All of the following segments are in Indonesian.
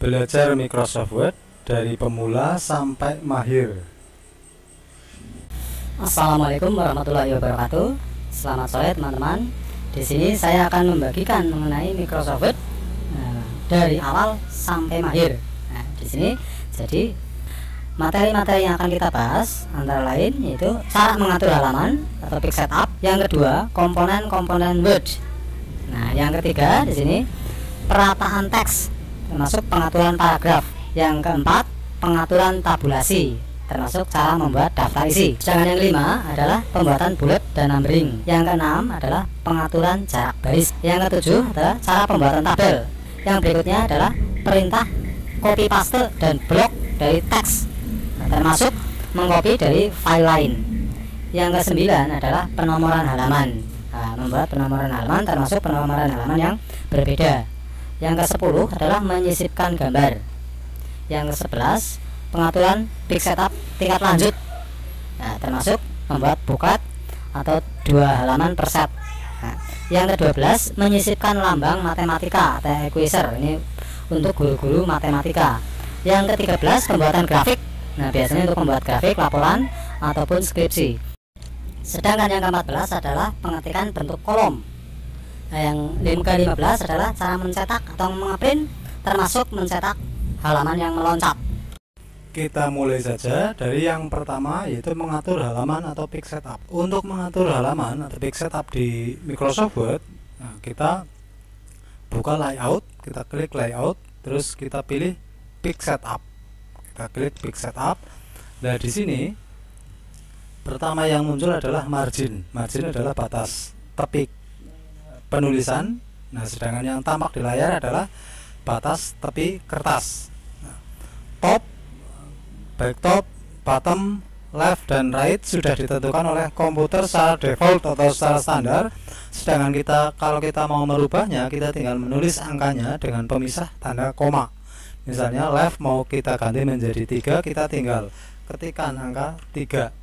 Belajar Microsoft Word dari pemula sampai mahir. Assalamualaikum warahmatullahi wabarakatuh. Selamat sore teman-teman. Di sini saya akan membagikan mengenai Microsoft Word dari awal sampai mahir. Nah, di sini jadi materi-materi yang akan kita bahas antara lain yaitu cara mengatur halaman atau page setup. Yang kedua, komponen-komponen Word. Nah, yang ketiga di sini perataan teks termasuk pengaturan paragraf. Yang keempat, pengaturan tabulasi termasuk cara membuat daftar isi. Sedangkan yang kelima adalah pembuatan bullet dan numbering. Yang keenam adalah pengaturan jarak baris. Yang ketujuh adalah cara pembuatan tabel. Yang berikutnya adalah perintah copy paste dan blok dari teks, termasuk mengcopy dari file lain. Yang kesembilan adalah penomoran halaman. Membuat penomoran halaman termasuk penomoran halaman yang berbeda. Yang ke-10 adalah menyisipkan gambar. Yang ke-11 pengaturan page setup tingkat lanjut, termasuk membuat booklet atau 2 halaman per set. Yang ke-12 menyisipkan lambang matematika atau equation, ini untuk guru-guru matematika. Yang ke-13 pembuatan grafik. Nah, biasanya untuk membuat grafik laporan ataupun skripsi. Sedangkan yang ke-14 adalah pengetikan bentuk kolom. Yang ke-15 adalah cara mencetak atau mengeprint, termasuk mencetak halaman yang meloncat. Kita mulai saja dari yang pertama, yaitu mengatur halaman atau page setup. Untuk mengatur halaman atau page setup di Microsoft Word, kita buka layout, kita klik layout, terus kita pilih page setup. Kita klik page setup. Nah, di sini pertama yang muncul adalah margin. Margin adalah batas tepi penulisan. Nah, sedangkan yang tampak di layar adalah batas tepi kertas. Top, baik top, bottom, left, dan right sudah ditentukan oleh komputer secara default atau secara standar. Sedangkan kalau kita mau merubahnya, kita tinggal menulis angkanya dengan pemisah tanda koma. Misalnya left mau kita ganti menjadi 3, kita tinggal ketikkan angka 3.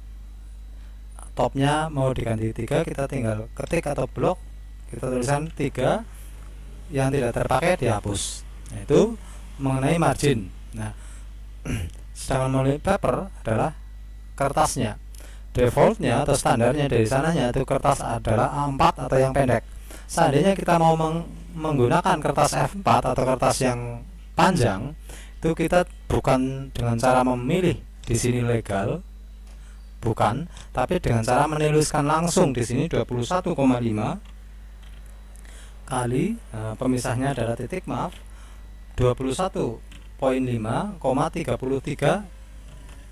Topnya mau diganti 3, kita tinggal ketik atau blok, kita tulisan 3, yang tidak terpakai dihapus. Nah, itu mengenai margin. Nah, sedangkan mengenai paper adalah kertasnya. Defaultnya atau standarnya dari sananya itu kertas adalah A4 atau yang pendek. Seandainya kita mau menggunakan kertas F4 atau kertas yang panjang, itu kita bukan dengan cara memilih di sini legal, bukan, tapi dengan cara menuliskan langsung di sini 21,5 kali, pemisahnya adalah titik, maaf, 21,5,33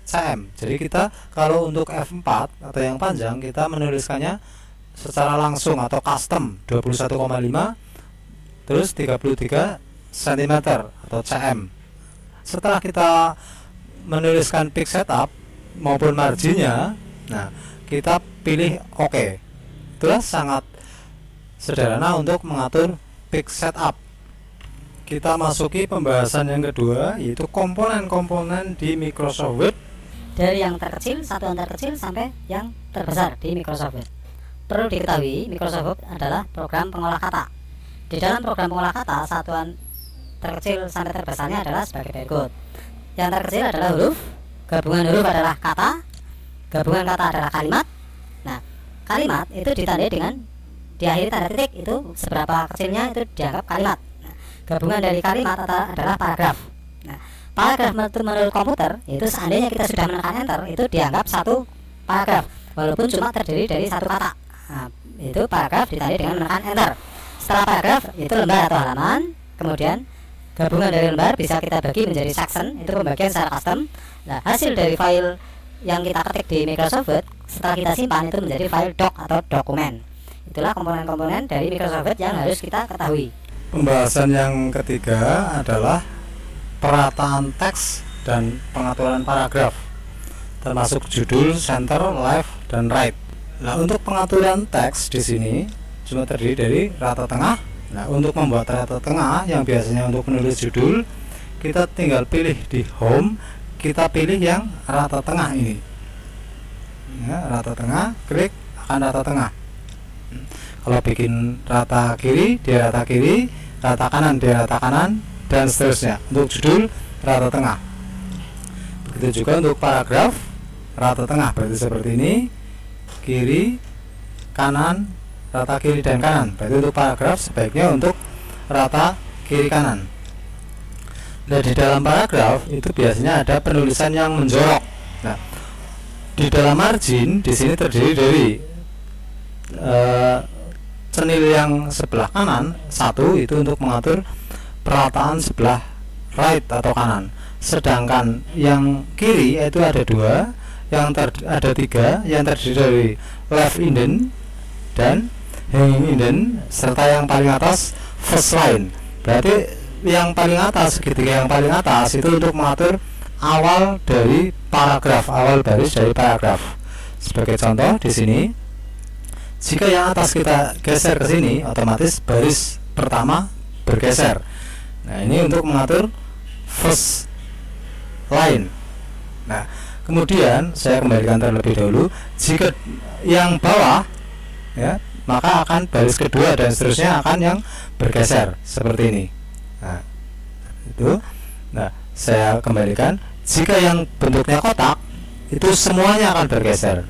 cm. Jadi kita kalau untuk F4 atau yang panjang, kita menuliskannya secara langsung atau custom 21,5 terus 33 cm atau cm. Setelah kita menuliskan page setup maupun marginnya, nah kita pilih OK. Itulah sangat sederhana untuk mengatur page setup. Kita masuki pembahasan yang kedua, yaitu komponen-komponen di Microsoft Word. Dari yang terkecil, satuan terkecil sampai yang terbesar di Microsoft Word. Perlu diketahui, Microsoft Word adalah program pengolah kata. Di dalam program pengolah kata, satuan terkecil sampai terbesarnya adalah sebagai berikut. Yang terkecil adalah huruf, gabungan huruf adalah kata, gabungan kata adalah kalimat. Nah, kalimat itu ditandai dengan diakhiri tanda titik, itu seberapa kecilnya itu dianggap kalimat. Nah, gabungan dari kalimat adalah paragraf. Nah, paragraf menurut komputer itu seandainya kita sudah menekan enter, itu dianggap satu paragraf walaupun cuma terdiri dari satu kata. Nah, itu paragraf ditandai dengan menekan enter. Setelah paragraf itu lembar atau halaman. Kemudian gabungan dari lembar bisa kita bagi menjadi section, itu pembagian secara custom. Nah, hasil dari file yang kita ketik di Microsoft Word setelah kita simpan itu menjadi file doc atau dokumen. Itulah komponen-komponen dari Microsoft Word yang harus kita ketahui. Pembahasan yang ketiga adalah perataan teks dan pengaturan paragraf, termasuk judul, center, left, dan right. Nah, untuk pengaturan teks di sini cuma terdiri dari rata tengah. Nah, untuk membuat rata tengah yang biasanya untuk menulis judul, kita tinggal pilih di home, kita pilih yang rata tengah ini. Ya, rata tengah, klik akan rata tengah. Kalau bikin rata kiri, dia rata kiri, rata kanan, dia rata kanan, dan seterusnya. Untuk judul rata tengah. Begitu juga untuk paragraf rata tengah, berarti seperti ini, kiri kanan, rata kiri dan kanan. Berarti untuk paragraf sebaiknya untuk rata kiri kanan. Nah, di dalam paragraf itu biasanya ada penulisan yang menjorok. Nah, di dalam margin di sini terdiri dari cenil yang sebelah kanan satu, itu untuk mengatur perataan sebelah right atau kanan. Sedangkan yang kiri itu ada dua, ada tiga, yang terdiri dari left indent dan hanging indent, serta yang paling atas first line. Berarti yang paling atas, segitiga yang paling atas itu untuk mengatur awal dari paragraf, awal baris dari paragraf. Sebagai contoh di sini, jika yang atas kita geser ke sini, otomatis baris pertama bergeser. Nah, ini untuk mengatur first line. Nah, kemudian saya kembalikan terlebih dahulu, jika yang bawah ya, maka akan baris kedua dan seterusnya akan yang bergeser seperti ini. Nah, itu. Nah, saya kembalikan, jika yang bentuknya kotak itu semuanya akan bergeser.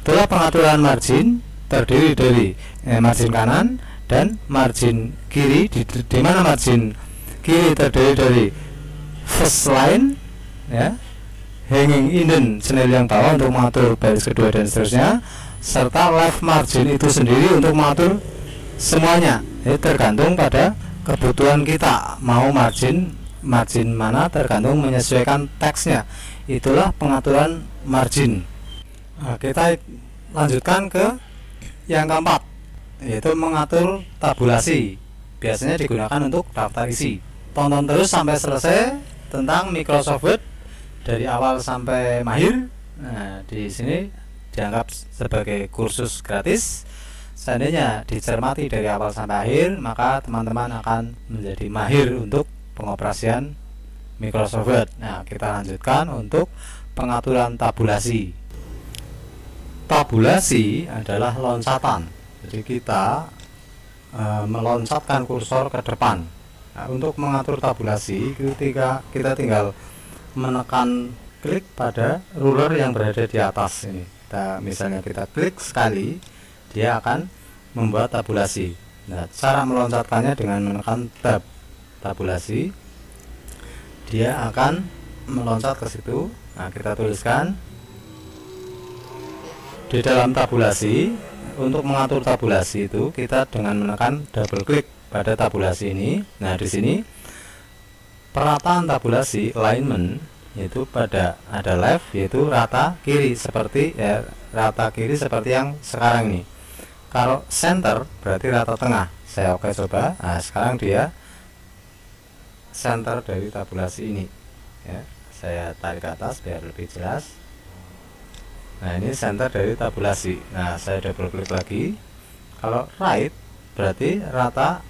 Itulah pengaturan margin, terdiri dari margin kanan dan margin kiri. Di mana margin kiri terdiri dari first line ya, hanging indent cenil yang bawah untuk mengatur baris kedua dan seterusnya, serta left margin itu sendiri untuk mengatur semuanya. Ini tergantung pada kebutuhan kita, mau margin mana, tergantung menyesuaikan teksnya. Itulah pengaturan margin. Nah, kita lanjutkan ke yang keempat, yaitu mengatur tabulasi. Biasanya digunakan untuk daftar isi. Tonton terus sampai selesai tentang Microsoft Word dari awal sampai mahir. Nah, di sini dianggap sebagai kursus gratis. Seandainya dicermati dari awal sampai akhir, maka teman-teman akan menjadi mahir untuk pengoperasian Microsoft Word. Nah, kita lanjutkan untuk pengaturan tabulasi. Tabulasi adalah loncatan. Jadi kita meloncatkan kursor ke depan. Nah, untuk mengatur tabulasi, ketika kita tinggal menekan klik pada ruler yang berada di atas ini. Misalnya kita klik sekali, dia akan membuat tabulasi. Nah, cara meloncatkannya dengan menekan tab tabulasi, dia akan meloncat ke situ. Nah, kita tuliskan di dalam tabulasi. Untuk mengatur tabulasi itu kita dengan menekan double klik pada tabulasi ini. Nah, di sini perataan tabulasi alignment yaitu pada ada left, yaitu rata kiri seperti rata kiri seperti yang sekarang ini. Kalau center berarti rata tengah. Saya coba. Nah, sekarang dia center dari tabulasi ini ya. Saya tarik ke atas biar lebih jelas. Nah, ini center dari tabulasi. Nah, saya double klik lagi. Kalau right berarti rata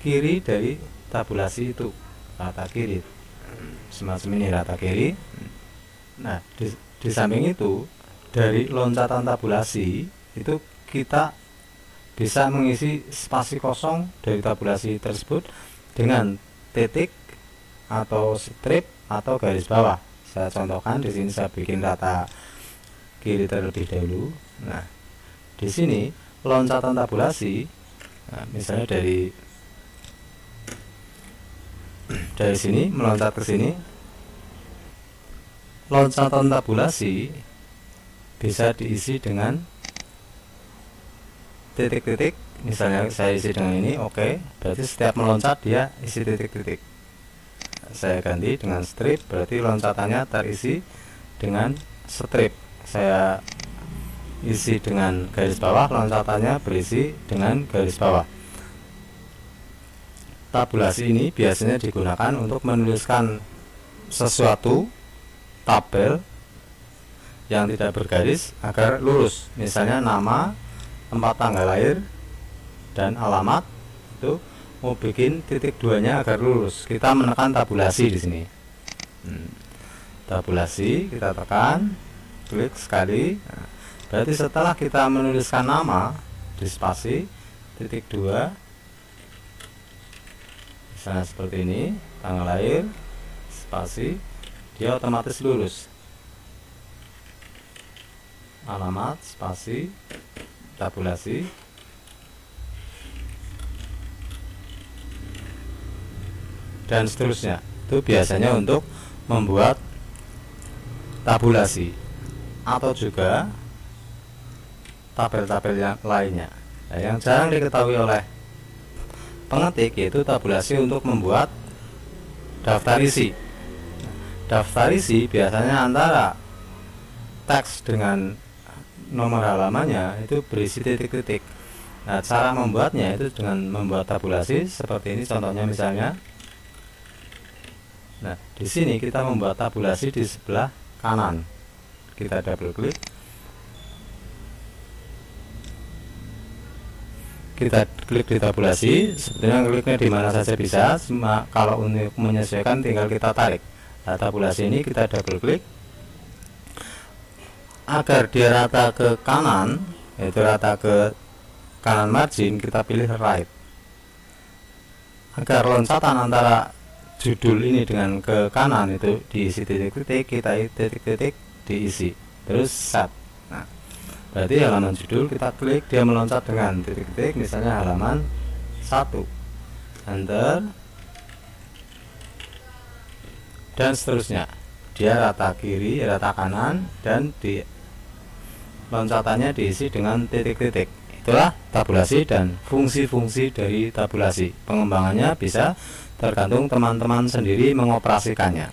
kiri dari tabulasi itu, rata kiri semacam ini, rata kiri. Nah, di samping itu, dari loncatan tabulasi itu kita bisa mengisi spasi kosong dari tabulasi tersebut dengan titik atau strip atau garis bawah. Saya contohkan di sini, saya bikin rata kiri terlebih dahulu. Nah, di sini loncatan tabulasi, nah, misalnya dari sini meloncat ke sini, loncatan tabulasi bisa diisi dengan titik-titik. Misalnya saya isi dengan ini, oke. Berarti setiap meloncat dia isi titik-titik. Saya ganti dengan strip, berarti loncatannya terisi dengan strip. Saya isi dengan garis bawah, loncatannya berisi dengan garis bawah. Tabulasi ini biasanya digunakan untuk menuliskan sesuatu, tabel yang tidak bergaris agar lurus. Misalnya nama, tempat tanggal lahir, dan alamat. Itu mau bikin titik duanya agar lurus, kita menekan tabulasi di sini. Tabulasi kita tekan, klik sekali. Nah, berarti setelah kita menuliskan nama di spasi, titik dua, Misalnya seperti ini, tanggal lahir, spasi, dia otomatis lurus. Alamat, spasi, tabulasi, dan seterusnya. Itu biasanya untuk membuat tabulasi atau juga tabel-tabel yang lainnya. Nah, yang jarang diketahui oleh pengetik yaitu tabulasi untuk membuat daftar isi. Daftar isi biasanya antara teks dengan nomor halamannya itu berisi titik-titik. Nah, cara membuatnya itu dengan membuat tabulasi seperti ini contohnya misalnya. Nah, di sini kita membuat tabulasi di sebelah kanan. Kita double klik. Kita klik di tabulasi, sebetulnya kliknya di mana saja bisa, cuma kalau untuk menyesuaikan tinggal kita tarik. Nah, tabulasi ini kita double klik agar dia rata ke kanan, yaitu rata ke kanan margin, kita pilih right. Agar loncatan antara judul ini dengan ke kanan itu diisi titik-titik, kita titik-titik diisi, terus set. Nah, berarti halaman judul kita klik, dia meloncat dengan titik-titik, misalnya halaman 1, enter, dan seterusnya. Dia rata kiri, rata kanan, dan di loncatannya diisi dengan titik-titik. Itulah tabulasi dan fungsi-fungsi dari tabulasi. Pengembangannya bisa tergantung teman-teman sendiri mengoperasikannya.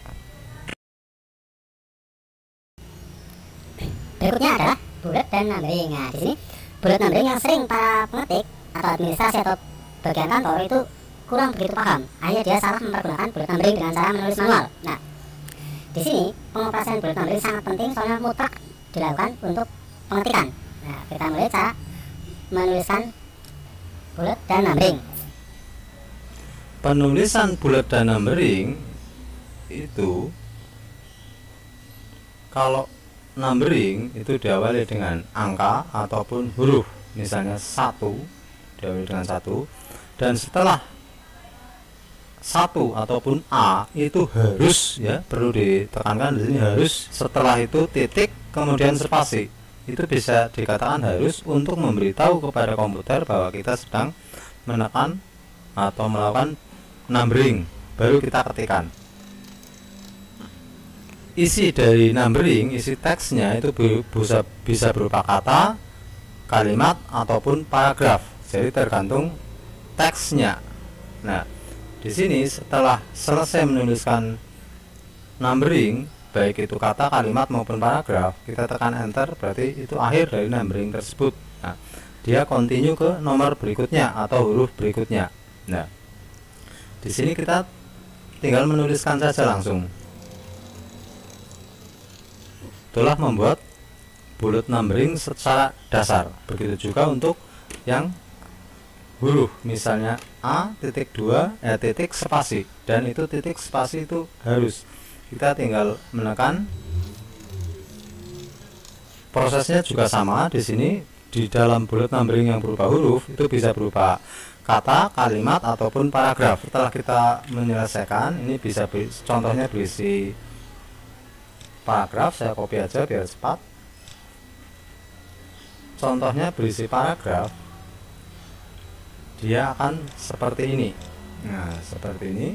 Berikutnya adalah bullet dan numbering. Nah, di sini bullet numbering yang sering para pengetik atau administrasi atau bagian kantor itu kurang begitu paham. Akhirnya dia salah mempergunakan bullet numbering dengan cara menulis manual. Nah, di sini pengoperasian bullet numbering sangat penting soalnya mutlak dilakukan untuk pengetikan. Nah, kita mulai cara menuliskan bullet dan numbering. Penulisan bullet dan numbering itu, kalau numbering itu diawali dengan angka ataupun huruf, misalnya 1 diawali dengan 1, dan setelah 1 ataupun A itu harus, ya perlu ditekankan di sini, harus, setelah itu titik kemudian spasi. Itu bisa dikatakan harus untuk memberitahu kepada komputer bahwa kita sedang menekan atau melakukan numbering, baru kita ketikkan. Isi dari numbering, isi teksnya itu bisa berupa kata, kalimat, ataupun paragraf. Jadi tergantung teksnya. Nah, di sini setelah selesai menuliskan numbering, baik itu kata, kalimat maupun paragraf, kita tekan enter, berarti itu akhir dari numbering tersebut. Nah, dia continue ke nomor berikutnya atau huruf berikutnya. Nah, di sini kita tinggal menuliskan saja langsung. Itulah membuat bullet numbering secara dasar. Begitu juga untuk yang huruf, misalnya A titik 2 titik spasi, dan itu titik spasi itu harus. Kita tinggal menekan. Prosesnya juga sama di sini. Di dalam bullet numbering yang berupa huruf itu bisa berupa kata, kalimat, ataupun paragraf. Setelah kita menyelesaikan, ini bisa contohnya berisi paragraf. Saya copy aja biar cepat. Contohnya berisi paragraf, dia akan seperti ini. Nah, seperti ini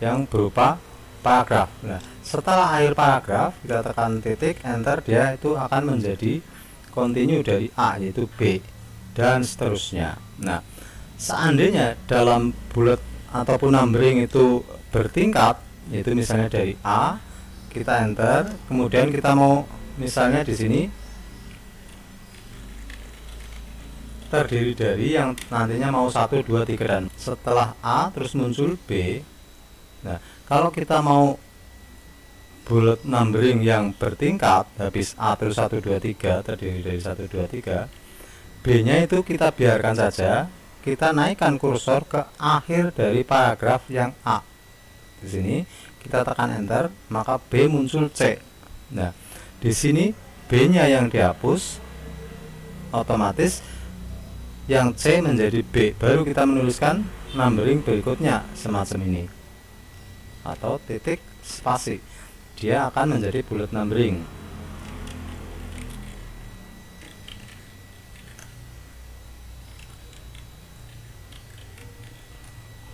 yang berupa paragraf. Nah, setelah akhir paragraf kita tekan titik enter, dia itu akan menjadi continue dari A yaitu B, dan seterusnya. Nah, seandainya dalam bullet ataupun numbering itu bertingkat, yaitu misalnya dari A, kita enter, kemudian kita mau misalnya di sini terdiri dari yang nantinya mau 1, 2, 3, dan setelah A terus muncul B. Nah, kalau kita mau bullet numbering yang bertingkat, habis A terus 1, 2, 3, terdiri dari 1, 2, 3, B nya itu kita biarkan saja, kita naikkan kursor ke akhir dari paragraf yang A. Di sini kita tekan enter, maka B muncul C. Nah, di sini B nya yang dihapus, otomatis yang C menjadi B, baru kita menuliskan numbering berikutnya semacam ini, atau titik spasi, dia akan menjadi bullet numbering.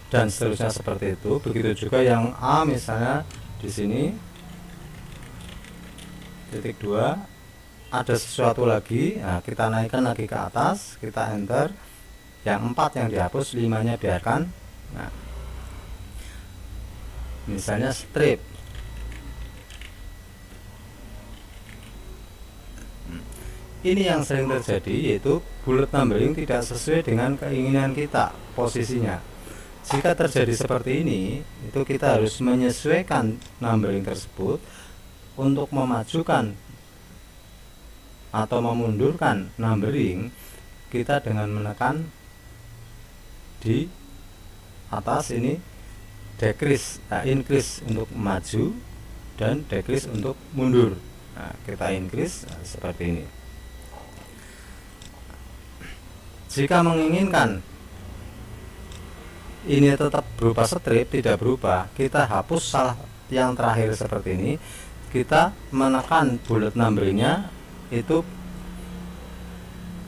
Dan seterusnya seperti itu. Begitu juga yang A, misalnya di sini titik 2 ada sesuatu lagi, nah kita naikkan lagi ke atas, kita enter, yang 4 yang dihapus, 5 nya biarkan. Nah, misalnya strip, ini yang sering terjadi, yaitu bullet numbering tidak sesuai dengan keinginan kita posisinya. Jika terjadi seperti ini, itu kita harus menyesuaikan numbering tersebut untuk memajukan atau memundurkan numbering kita dengan menekan di atas ini decrease, increase untuk maju dan decrease untuk mundur. Nah, kita increase seperti ini. Jika menginginkan ini tetap berupa strip, tidak berubah, kita hapus salah yang terakhir seperti ini, kita menekan bullet numberingnya itu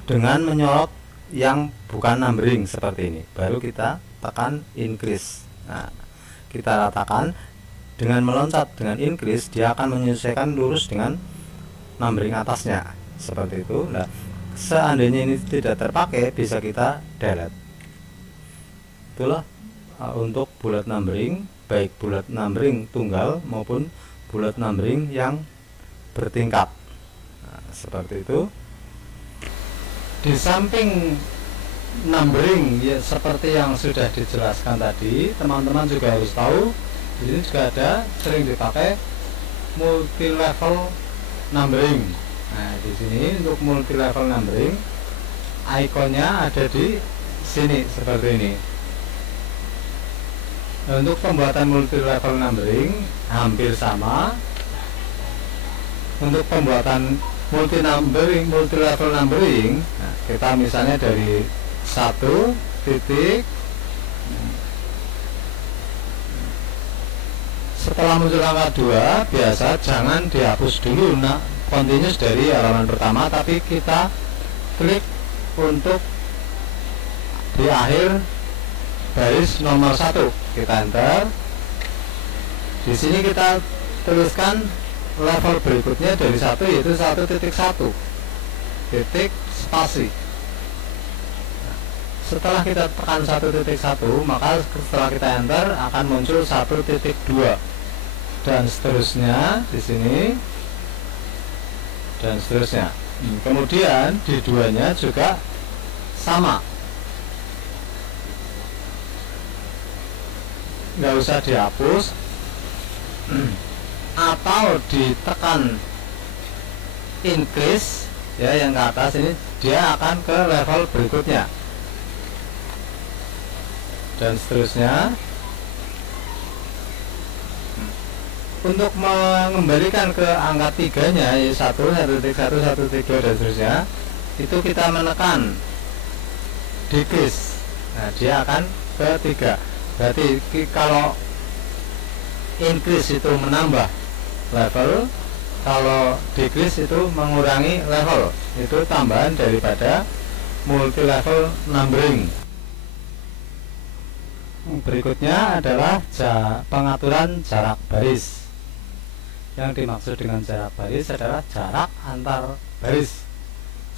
dengan menyorot yang bukan numbering seperti ini, baru kita tekan increase. Nah, kita ratakan dengan meloncat dengan increase, dia akan menyesuaikan lurus dengan numbering atasnya seperti itu. Nah, seandainya ini tidak terpakai, bisa kita delete. Itulah untuk bullet numbering, baik bullet numbering tunggal maupun bullet numbering yang bertingkat. Nah, seperti itu. Di samping numbering ya, seperti yang sudah dijelaskan tadi, teman-teman juga harus tahu ini juga ada sering dipakai multi level numbering. Nah, di sini untuk multi level numbering ikonnya ada di sini seperti ini. Untuk pembuatan multi level numbering hampir sama. Untuk pembuatan multi level numbering, nah, kita misalnya dari 1 titik, setelah muncul angka 2 biasa jangan dihapus dulu, nah, continuous dari halaman pertama, tapi kita klik untuk di akhir baris nomor 1, kita enter. Di sini kita tuliskan level berikutnya dari 1, yaitu 1.1 titik spasi. Setelah kita tekan 1.1, maka setelah kita enter akan muncul 1.2 dan seterusnya di sini dan seterusnya. Kemudian di 2-nya juga sama, nggak usah dihapus atau ditekan increase ya, yang ke atas ini dia akan ke level berikutnya dan seterusnya. Untuk mengembalikan ke angka 3-nya, yaitu 1, 1.1, 1.2 dan seterusnya, itu kita menekan decrease. Nah, dia akan ke 3. Berarti kalau increase itu menambah level, kalau decrease itu mengurangi level. Itu tambahan daripada multi level numbering. Berikutnya adalah pengaturan jarak baris. Yang dimaksud dengan jarak baris adalah jarak antar baris,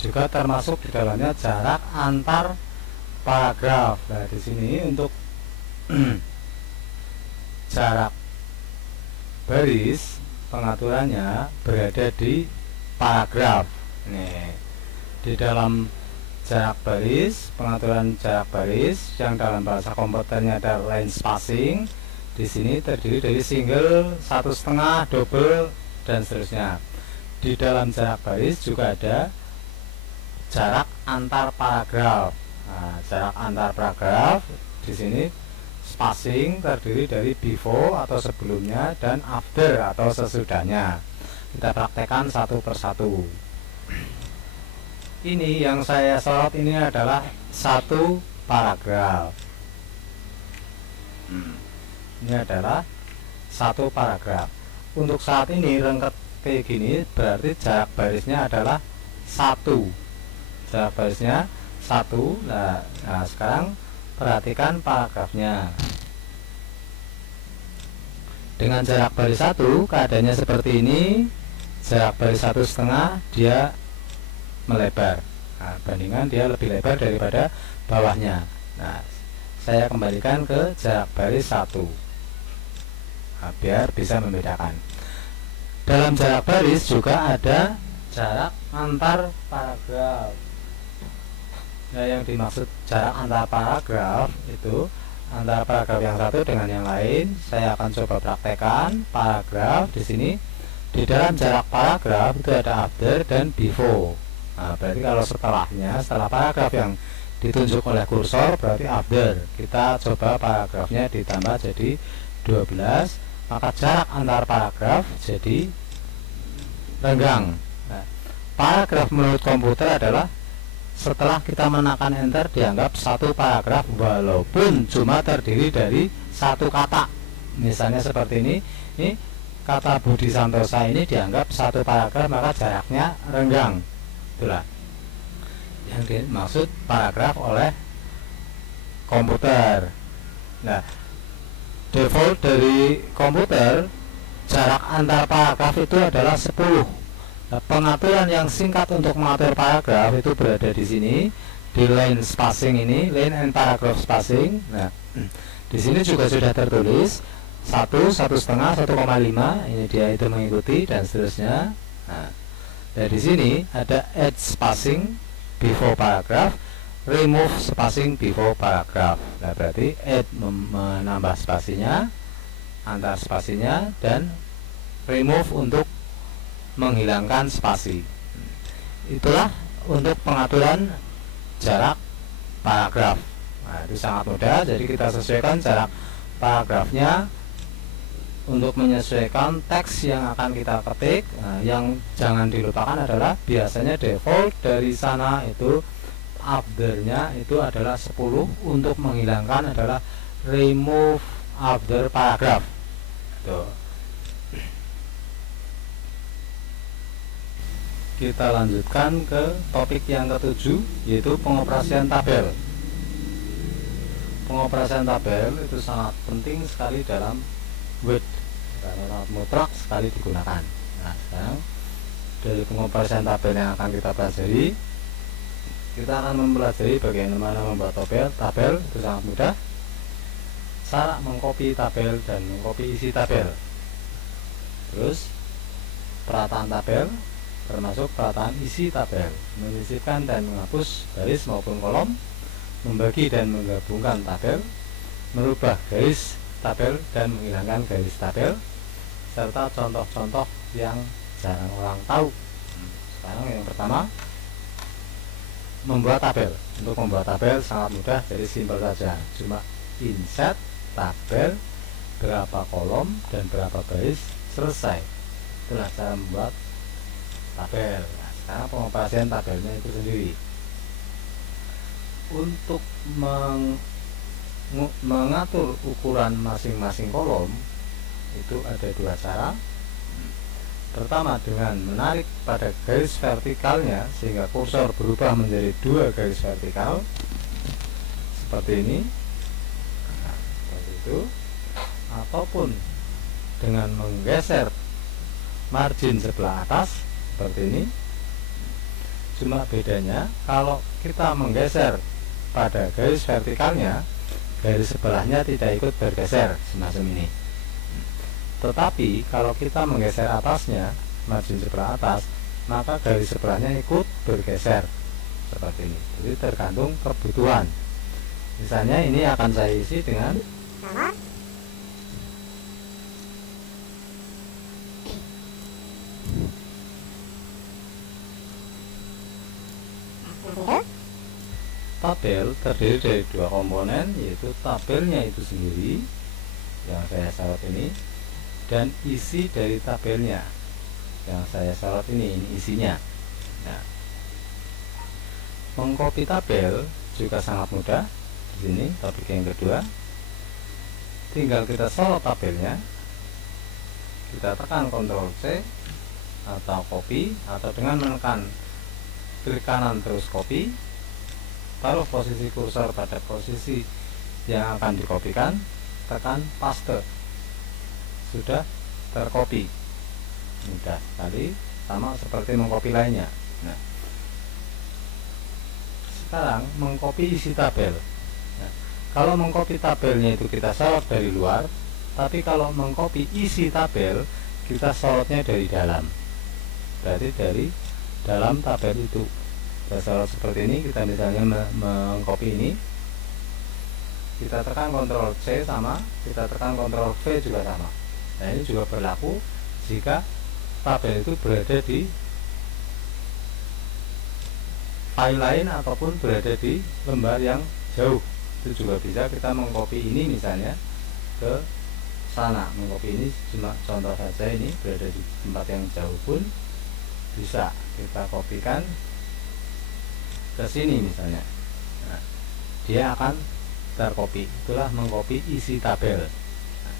juga termasuk di dalamnya jarak antar paragraf. Nah, di sini untuk jarak baris pengaturannya berada di paragraf. Nih, di dalam jarak baris, pengaturan jarak baris yang dalam bahasa komputernya ada line spacing. Di sini terdiri dari single, 1,5, double dan seterusnya. Di dalam jarak baris juga ada jarak antar paragraf. Nah, jarak antar paragraf di sini spacing terdiri dari before atau sebelumnya dan after atau sesudahnya. Kita praktekkan satu persatu. Ini yang saya sorot ini adalah satu paragraf. Ini adalah satu paragraf. Untuk saat ini rengket kayak gini berarti jarak barisnya adalah 1. Jarak barisnya 1. Nah, sekarang perhatikan paragrafnya. Dengan jarak baris 1 keadaannya seperti ini. Jarak baris 1,5 dia melebar. Nah, bandingan dia lebih lebar daripada bawahnya. Nah, saya kembalikan ke jarak baris 1. Nah, biar bisa membedakan. Dalam jarak baris juga ada jarak antar paragraf. Nah, yang dimaksud jarak antar paragraf itu antara paragraf yang satu dengan yang lain. Saya akan coba praktekkan paragraf di sini. Di dalam jarak paragraf itu ada after dan before. Nah, berarti kalau setelah paragraf yang ditunjuk oleh kursor berarti after. Kita coba paragrafnya ditambah jadi 12, maka jarak antar paragraf jadi renggang. Nah, paragraf menurut komputer adalah setelah kita menekan enter dianggap satu paragraf walaupun cuma terdiri dari satu kata. Misalnya seperti ini kata Budi Santosa ini dianggap satu paragraf, maka jaraknya renggang. Itulah yang dimaksud paragraf oleh komputer. Nah, default dari komputer jarak antar paragraf itu adalah 10. Nah, pengaturan yang singkat untuk mengatur paragraf itu berada di sini, di line spacing ini, line and paragraph spacing. Nah, di sini juga sudah tertulis 1, 1,5, 1,5. Ini dia itu mengikuti dan seterusnya. Nah, dari sini ada add spacing before paragraph, remove spacing before paragraph. Nah, berarti add menambah spasinya, antar spasinya, dan remove untuk menghilangkan spasi. Itulah untuk pengaturan jarak paragraf. Nah, itu sangat mudah. Jadi kita sesuaikan jarak paragrafnya untuk menyesuaikan teks yang akan kita ketik. Nah, yang jangan dilupakan adalah biasanya default dari sana itu afternya itu adalah 10. Untuk menghilangkan adalah remove after paragraph. Tuh. Kita lanjutkan ke topik yang ke-7, yaitu pengoperasian tabel. Pengoperasian tabel itu sangat penting sekali dalam Word, karena sangat mutlak sekali digunakan. Nah, sekarang dari pengoperasian tabel yang akan kita pelajari, kita akan mempelajari bagaimana membuat tabel itu sangat mudah. Cara mengcopy tabel dan mengcopy isi tabel. Terus perataan tabel, termasuk perataan isi tabel, menyisipkan dan menghapus baris maupun kolom, membagi dan menggabungkan tabel, merubah garis tabel dan menghilangkan garis tabel, serta contoh-contoh yang jarang orang tahu. Sekarang yang pertama, membuat tabel. Untuk membuat tabel sangat mudah, jadi simpel saja, cuma insert tabel, berapa kolom dan berapa baris, selesai. Itulah cara membuat tabel. Nah, sekarang pengoperasian tabelnya itu sendiri. Untuk mengatur ukuran masing-masing kolom itu ada dua cara. Pertama, dengan menarik pada garis vertikalnya sehingga kursor berubah menjadi 2 garis vertikal seperti ini. Nah, seperti itu. Ataupun dengan menggeser margin sebelah atas seperti ini. Cuma bedanya kalau kita menggeser pada garis vertikalnya, garis sebelahnya tidak ikut bergeser semacam ini. Tetapi kalau kita menggeser atasnya, margin sebelah atas, maka garis sebelahnya ikut bergeser seperti ini. Jadi tergantung kebutuhan. Misalnya ini akan saya isi dengan tabel terdiri dari 2 komponen, yaitu tabelnya itu sendiri yang saya sorot ini, dan isi dari tabelnya yang saya sorot ini isinya. Nah, mengcopy tabel juga sangat mudah. Di sini topik yang kedua, tinggal kita sorot tabelnya, kita tekan Ctrl C atau copy, atau dengan menekan klik kanan terus copy, taruh posisi kursor pada posisi yang akan dikopikan, tekan paste, sudah tercopy. Mudah sekali, sama seperti mengcopy lainnya. Nah, sekarang mengcopy isi tabel. Nah, kalau mengcopy tabelnya itu kita sorot dari luar, tapi kalau mengcopy isi tabel kita sorotnya dari dalam. Berarti dari dalam tabel itu kita sorot seperti ini. Kita misalnya mengcopy ini, kita tekan Ctrl C sama, kita tekan Ctrl V juga sama. Nah, ini juga berlaku jika tabel itu berada di file lain ataupun berada di lembar yang jauh. Itu juga bisa kita mengcopy ini misalnya ke sana. Mengcopy ini cuma contoh saja, ini berada di tempat yang jauh pun bisa kita kopikan ke sini misalnya. Nah, dia akan tercopy. Itulah mengcopy isi tabel. Nah,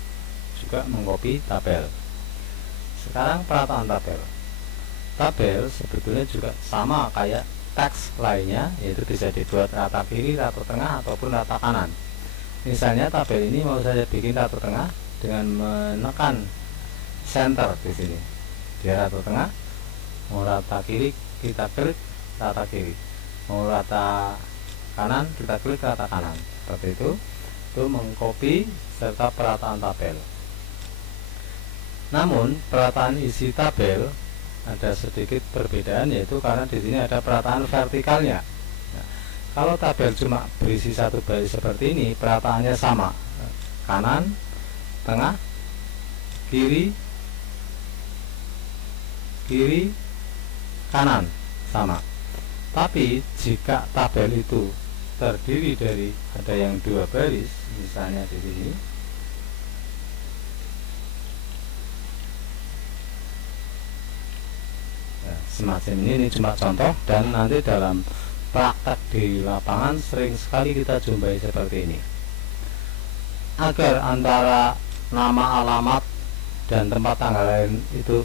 juga mengcopy tabel. Sekarang perataan tabel. Tabel sebetulnya juga sama kayak teks lainnya, yaitu bisa dibuat rata kiri, rata tengah, ataupun rata kanan. Misalnya tabel ini mau saya bikin rata tengah dengan menekan center di sini. Dia rata tengah. Mau rata kiri kita klik rata kiri. Mau rata kanan kita klik rata kanan. Seperti itu. Itu mengcopy serta perataan tabel. Namun perataan isi tabel ada sedikit perbedaan, yaitu karena di sini ada perataan vertikalnya. Nah, kalau tabel cuma berisi satu baris seperti ini, perataannya sama, kanan, tengah, kiri, kiri, kanan, sama. Tapi jika tabel itu terdiri dari ada yang dua baris, misalnya di sini, semacam ini cuma contoh, dan nanti dalam praktek di lapangan sering sekali kita jumpai seperti ini. Agar antara nama alamat dan tempat tanggal lain itu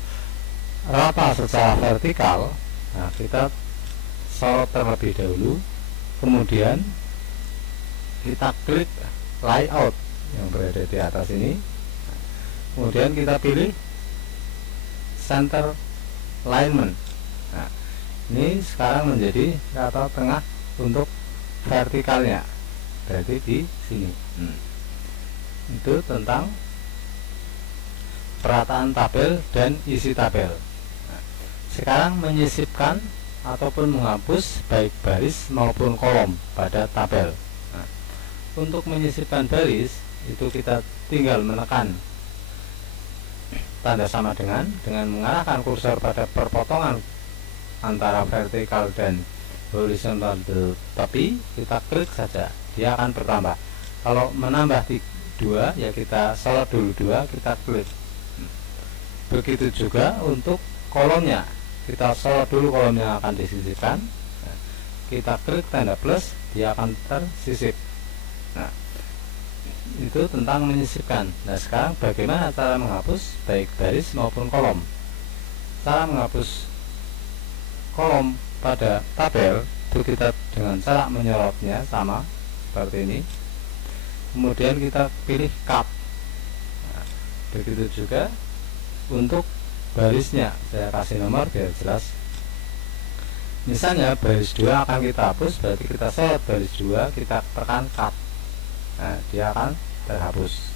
rata secara vertikal, nah kita sorot terlebih dahulu, kemudian kita klik layout yang berada di atas ini, kemudian kita pilih center alignment. Nah, ini sekarang menjadi rata tengah untuk vertikalnya, berarti di sini. Itu tentang perataan tabel dan isi tabel. Nah, sekarang menyisipkan ataupun menghapus baik baris maupun kolom pada tabel. Nah, untuk menyisipkan baris itu kita tinggal menekan tanda sama dengan mengarahkan kursor pada perpotongan antara vertikal dan horizontal, tapi kita klik saja, dia akan bertambah. Kalau menambah 2 ya kita sorot dulu 2, kita klik. Begitu juga untuk kolomnya, kita sorot dulu kolom yang akan disisipkan, kita klik tanda plus, dia akan tersisip. Nah, itu tentang menyisipkan. Nah, sekarang bagaimana cara menghapus baik baris maupun kolom? Cara menghapus kolom pada tabel itu kita dengan cara menyorotnya sama seperti ini, kemudian kita pilih cut. Nah, begitu juga untuk barisnya, saya kasih nomor biar jelas. Misalnya baris 2 akan kita hapus, berarti kita sorot baris 2, kita tekan cut. Nah, dia akan terhapus.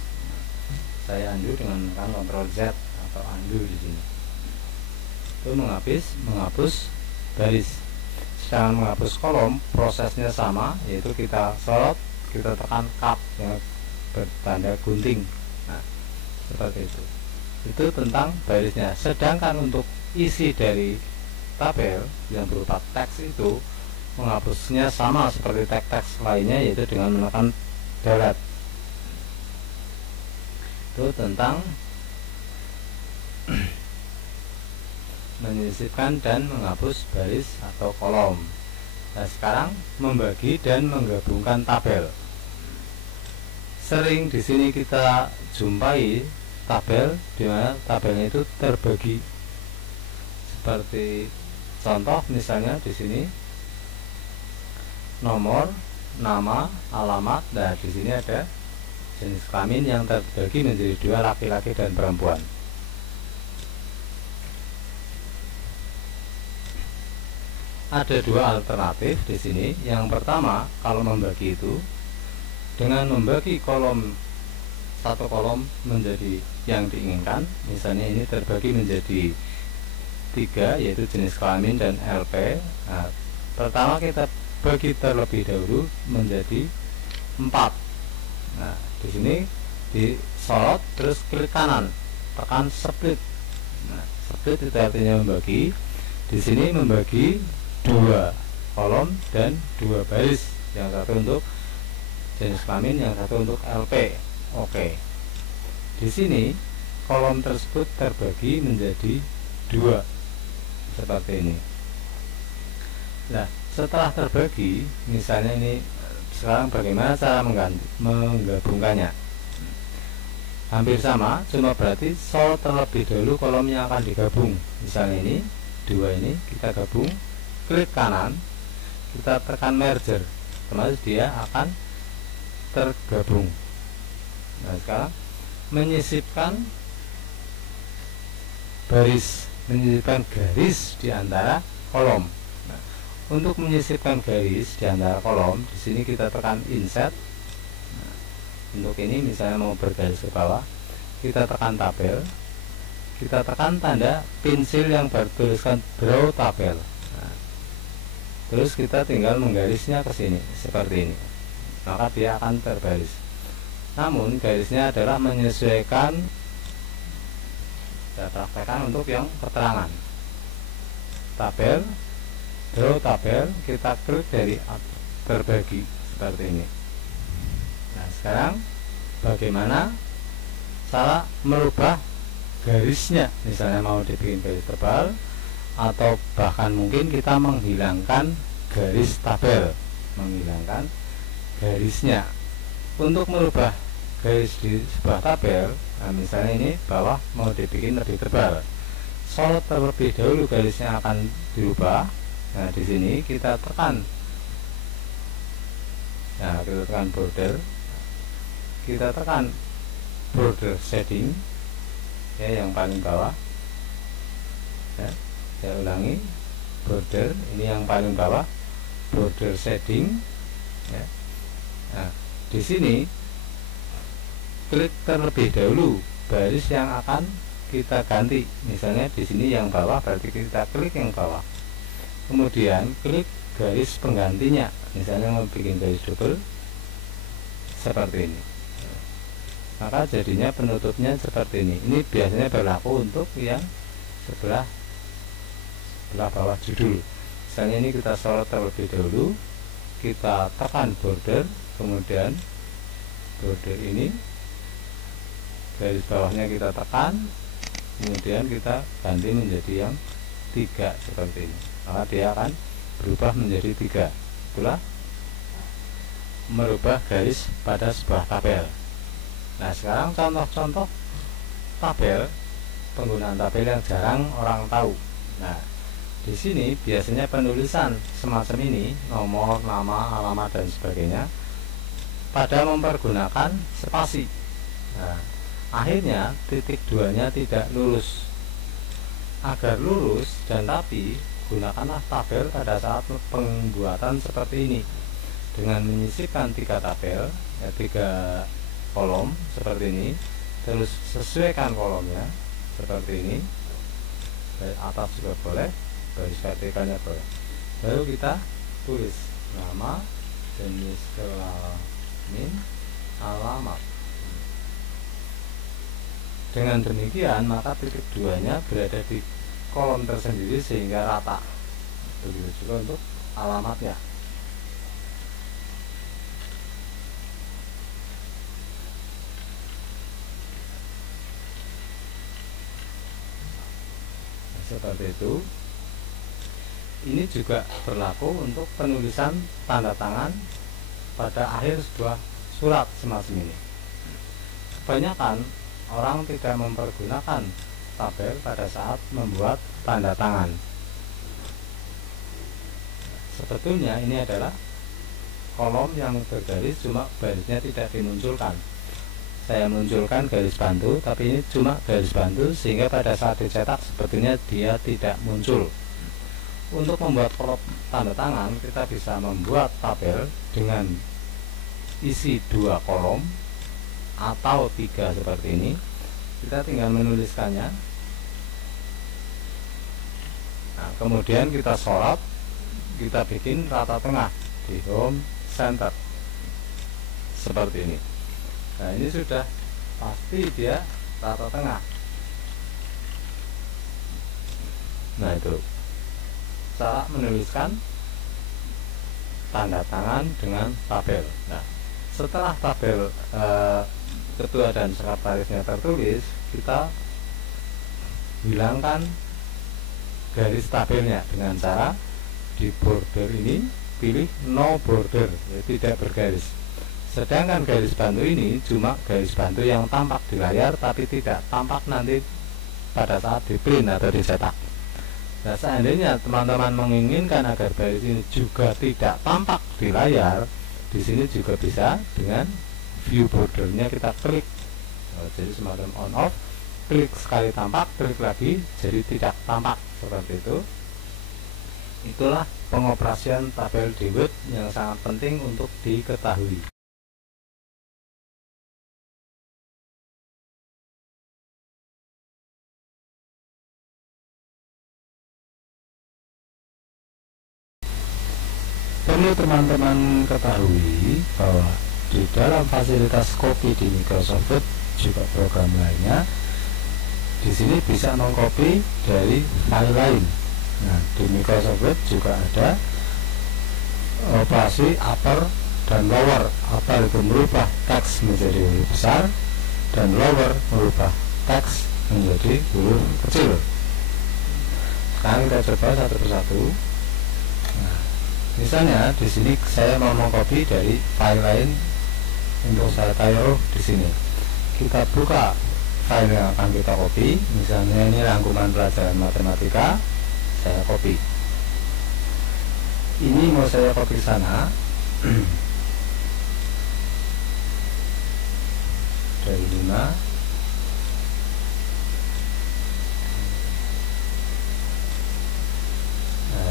Saya undo dengan menekan Ctrl Z atau undo di sini. Itu menghapus baris. Sedangkan menghapus kolom prosesnya sama, yaitu kita sorot, kita tekan cut yang bertanda gunting. Nah, seperti itu. Itu tentang barisnya. Sedangkan untuk isi dari tabel yang berupa teks itu menghapusnya sama seperti teks-teks lainnya, yaitu dengan menekan delete. Itu tentang menyisipkan dan menghapus baris atau kolom. Nah, sekarang membagi dan menggabungkan tabel. sering di sini kita jumpai tabel di mana tabelnya itu terbagi seperti contoh misalnya di sini nomor, nama, alamat. Nah, di sini ada jenis kelamin yang terbagi menjadi dua, laki-laki dan perempuan. Ada dua alternatif di sini. Yang pertama, kalau membagi itu dengan membagi satu kolom menjadi yang diinginkan. Misalnya ini terbagi menjadi 3, yaitu jenis kelamin dan LP. Nah, pertama kita bagi terlebih dahulu menjadi 4. Nah, di sini disorot terus klik kanan, tekan split. Nah, split itu artinya membagi. Di sini membagi 2 kolom dan 2 baris, yang satu untuk jenis kelamin, yang satu untuk LP. Oke. Di sini kolom tersebut terbagi menjadi 2 seperti ini. Nah, setelah terbagi, misalnya ini sekarang bagaimana cara menggabungkannya? Hampir sama, cuma berarti sorot terlebih dahulu kolom yang akan digabung. Misalnya ini 2 ini kita gabung, klik kanan, kita tekan merger, otomatis dia akan tergabung. Nah, sekarang menyisipkan garis di antara kolom. Nah, untuk menyisipkan garis di antara kolom, di sini kita tekan insert. Nah, untuk ini misalnya mau bergaris ke bawah, kita tekan tabel, kita tekan tanda pensil yang bertuliskan draw tabel. Nah, terus kita tinggal menggarisnya ke sini seperti ini, maka dia akan terbaris. Namun garisnya adalah menyesuaikan, saya praktekkan untuk yang keterangan. Tabel, draw tabel, kita klik dari terbagi seperti ini. Nah, sekarang bagaimana cara merubah garisnya? Misalnya mau dibikin garis tebal, atau bahkan mungkin kita menghilangkan garis tabel, menghilangkan garisnya. Untuk merubah garis di sebuah tabel, nah misalnya ini bawah mau dibikin lebih tebal, sorot terlebih dahulu garisnya akan dirubah. Nah, di sini kita tekan, nah kita tekan border, kita tekan border shading, ya, yang paling bawah. Ya, saya ulangi, border ini yang paling bawah, border shading, ya. Nah, di sini klik terlebih dahulu baris yang akan kita ganti. Misalnya di sini yang bawah, berarti kita klik yang bawah. Kemudian klik garis penggantinya. Misalnya mau bikin garis double seperti ini. Maka jadinya penutupnya seperti ini. Ini biasanya berlaku untuk yang sebelah bawah judul. Misalnya ini kita sorot terlebih dahulu, kita tekan border, kemudian border ini garis bawahnya kita tekan, kemudian kita ganti menjadi yang 3 seperti ini, maka dia akan berubah menjadi 3. Itulah merubah garis pada sebuah tabel. Nah, sekarang contoh-contoh tabel, penggunaan tabel yang jarang orang tahu. Nah, di sini biasanya penulisan semacam ini, nomor, nama, alamat dan sebagainya, pada mempergunakan spasi. Nah, akhirnya titik 2-nya tidak lurus. Agar lurus dan rapi, gunakanlah tabel pada saat pembuatan seperti ini, dengan menyisipkan 3 tabel, ya, 3 kolom seperti ini. Terus sesuaikan kolomnya seperti ini, dari atas juga boleh, garis vertikalnya boleh. Lalu kita tulis nama, jenis kelamin, alamat. Dengan demikian maka titik 2-nya berada di kolom tersendiri sehingga rata. Begitu juga untuk alamatnya. Nah, seperti itu. Ini juga berlaku untuk penulisan tanda tangan pada akhir sebuah surat semacam ini. kebanyakan orang tidak mempergunakan tabel pada saat membuat tanda tangan. Sebetulnya ini adalah kolom yang bergaris, cuma garisnya tidak dimunculkan. Saya munculkan garis bantu, tapi ini cuma garis bantu, sehingga pada saat dicetak sebetulnya dia tidak muncul. Untuk membuat kolom tanda tangan, kita bisa membuat tabel dengan isi 2 kolom atau 3 seperti ini. Kita tinggal menuliskannya. Nah, kemudian kita sorot, kita bikin rata tengah di home center seperti ini. Nah, ini sudah pasti dia rata tengah. Nah, itu cara menuliskan tanda tangan dengan tabel. Nah, setelah tabel ketua dan sekretarisnya tertulis, kita hilangkan garis tabelnya dengan cara di border ini pilih no border, yaitu tidak bergaris. Sedangkan garis bantu ini cuma garis bantu yang tampak di layar, tapi tidak tampak nanti pada saat di print atau dicetak. Nah, seandainya teman-teman menginginkan agar garis ini juga tidak tampak di layar, di sini juga bisa dengan view bordernya kita klik. Jadi semacam on off, klik sekali tampak, klik lagi jadi tidak tampak, seperti itu. Itulah pengoperasian tabel di Word yang sangat penting untuk diketahui. Perlu teman-teman ketahui bahwa di dalam fasilitas copy di Microsoft Word juga program lainnya, di sini bisa mengcopy dari file lain. Nah, di Microsoft Word juga ada operasi upper dan lower. Upper itu merubah teks menjadi huruf besar, dan lower merubah teks menjadi huruf kecil. Sekarang kita coba satu persatu. Nah, misalnya di sini saya mau mengcopy dari file lain untuk saya taruh di sini. Kita buka file yang akan kita copy. Misalnya ini rangkuman pelajaran matematika. Saya copy. Ini mau saya copy sana. Dari 5. Nah,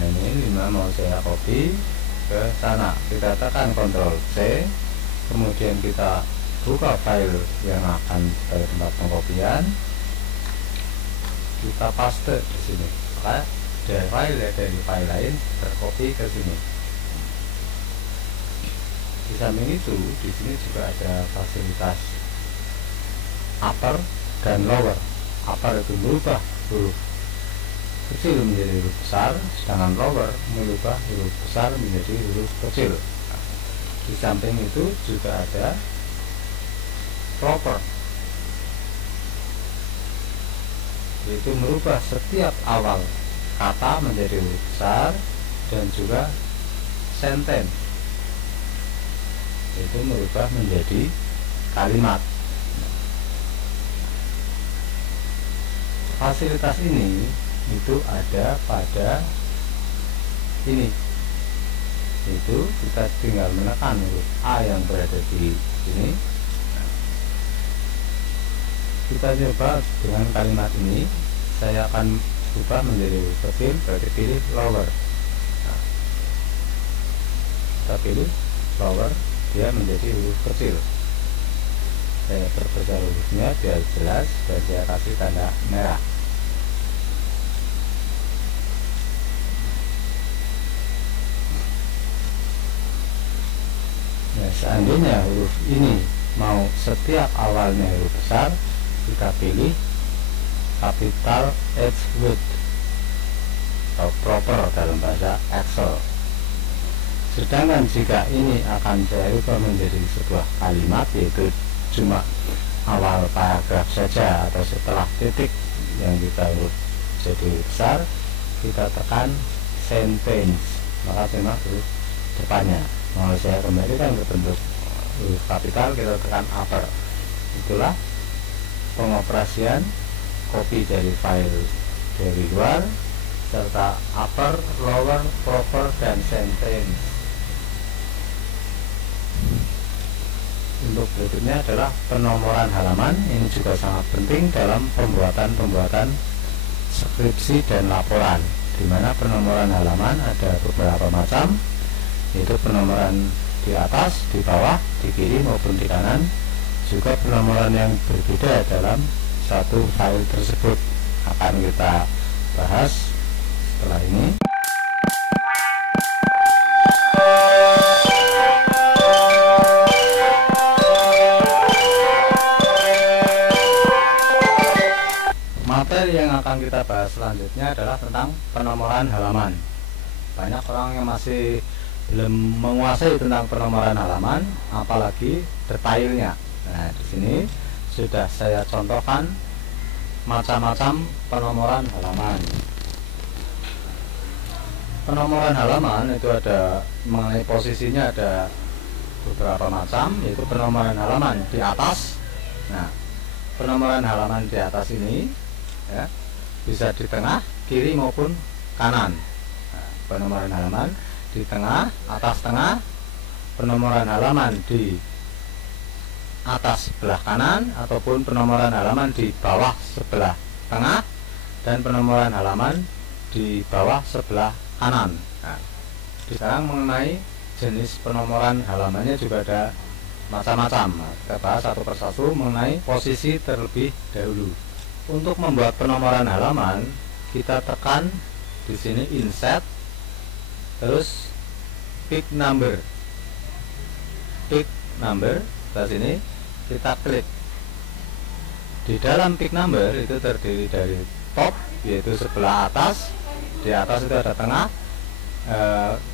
ini 5 mau saya copy ke sana. Kita tekan Ctrl C. Kemudian kita buka file yang akan sebagai tempat pengkopian, kita paste di sini. Maka dari file lain tercopy ke sini. Di samping itu, di sini juga ada fasilitas upper dan lower. Upper itu merubah huruf kecil menjadi huruf besar, sedangkan lower merubah huruf besar menjadi huruf kecil. Di samping itu juga ada proper, yaitu merubah setiap awal kata menjadi huruf besar, dan juga sentence, yaitu merubah menjadi kalimat. Fasilitas ini itu ada pada ini, itu kita tinggal menekan huruf A yang berada di sini. Kita coba dengan kalimat ini. Saya akan ubah menjadi huruf kecil, berarti pilih lower. Nah, kita pilih lower, dia menjadi huruf kecil. Saya perbesar hurufnya biar jelas, dan saya kasih tanda merah. Nah, seandainya huruf ini mau setiap awalnya huruf besar, kita pilih capital H word atau proper dalam bahasa Excel. Sedangkan jika ini akan saya ubah menjadi sebuah kalimat, yaitu cuma awal paragraf saja atau setelah titik yang kita huruf jadi huruf besar, kita tekan sentence, maka cuma huruf depannya. Mau saya kembalikan ke bentuk huruf kapital, kita tekan upper. itulah pengoperasian copy dari file dari luar serta upper, lower, proper, dan sentence. Untuk berikutnya adalah penomoran halaman. Ini juga sangat penting dalam pembuatan skripsi dan laporan, di mana penomoran halaman ada beberapa macam, yaitu penomoran di atas, di bawah, di kiri maupun di kanan, juga penomoran yang berbeda dalam satu file tersebut. Akan kita bahas setelah ini. Materi yang akan kita bahas selanjutnya adalah tentang penomoran halaman. Banyak orang yang masih belum menguasai tentang penomoran halaman, apalagi detailnya. Nah, di sini sudah saya contohkan macam-macam penomoran halaman. Penomoran halaman itu ada mengenai posisinya, ada beberapa macam, yaitu penomoran halaman di atas. Nah, penomoran halaman di atas ini ya, bisa di tengah, kiri maupun kanan. Nah, penomoran halaman di tengah, atas tengah, penomoran halaman di atas sebelah kanan, ataupun penomoran halaman di bawah sebelah tengah, dan penomoran halaman di bawah sebelah kanan. Nah, sekarang mengenai jenis penomoran halamannya juga ada macam-macam. Nah, kita bahas satu persatu mengenai posisi terlebih dahulu. Untuk membuat penomoran halaman, kita tekan di sini insert, terus pick number. Pick number, di sini kita klik. Di dalam pick number itu terdiri dari top, yaitu sebelah atas. Di atas itu ada tengah,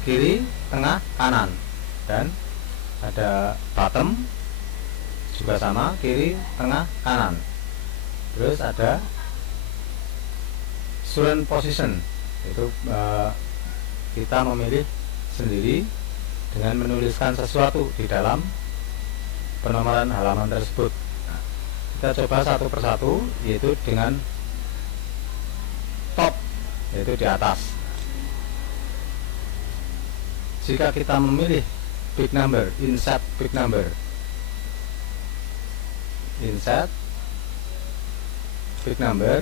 kiri, tengah, kanan, dan ada bottom juga sama, kiri, tengah, kanan. Terus ada student position, itu kita memilih sendiri dengan menuliskan sesuatu di dalam penomoran halaman tersebut. Nah, kita coba satu persatu, yaitu dengan top, yaitu di atas. Jika kita memilih pick number, insert pick number, insert pick number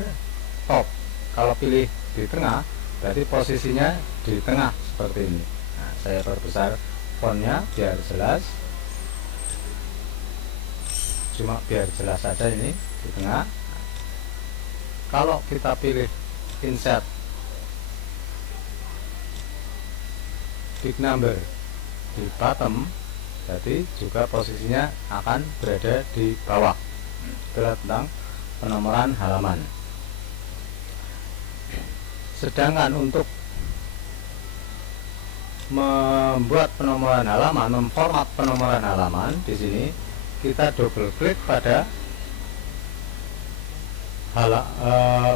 top. Kalau pilih di tengah, berarti posisinya di tengah seperti ini. Nah, saya perbesar fontnya biar jelas, cuma biar jelas saja ini di tengah. Kalau kita pilih insert pick number di bottom, berarti juga posisinya akan berada di bawah. Itulah tentang penomoran halaman. Sedangkan untuk membuat penomoran halaman, memformat penomoran halaman, di sini kita double klik pada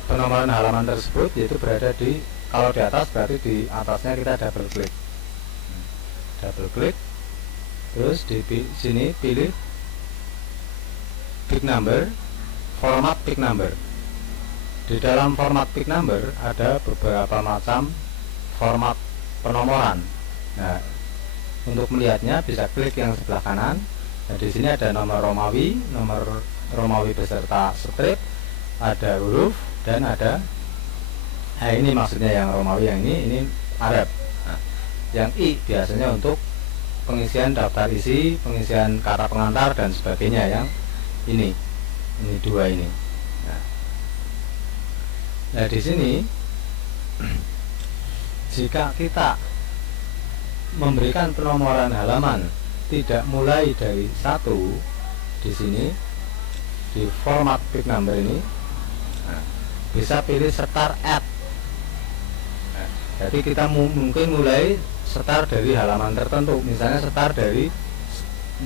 penomoran halaman tersebut, yaitu berada di, kalau di atas berarti di atasnya kita double klik. Double klik, terus di sini pilih pick number, format pick number. Di dalam format pick number ada beberapa macam format penomoran. Nah, untuk melihatnya bisa klik yang sebelah kanan. Nah, di sini ada nomor Romawi beserta strip, ada huruf, dan ada ini maksudnya yang Romawi, yang ini Arab. Nah, yang I biasanya untuk pengisian daftar isi, pengisian kata pengantar dan sebagainya. Yang ini dua ini. Nah, di sini jika kita memberikan penomoran halaman tidak mulai dari 1, di sini di format pick number ini, nah, bisa pilih start at. Nah, jadi kita mungkin mulai start dari halaman tertentu, misalnya start dari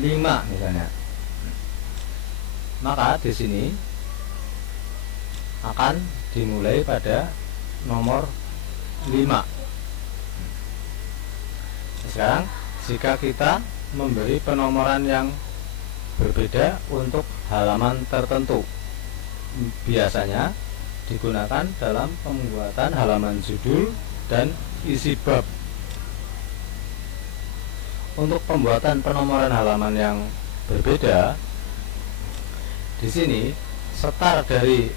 5 misalnya. Maka di sini akan dimulai pada nomor 5. Sekarang jika kita memberi penomoran yang berbeda untuk halaman tertentu. Biasanya digunakan dalam pembuatan halaman judul dan isi bab. Untuk pembuatan penomoran halaman yang berbeda, di sini setar dari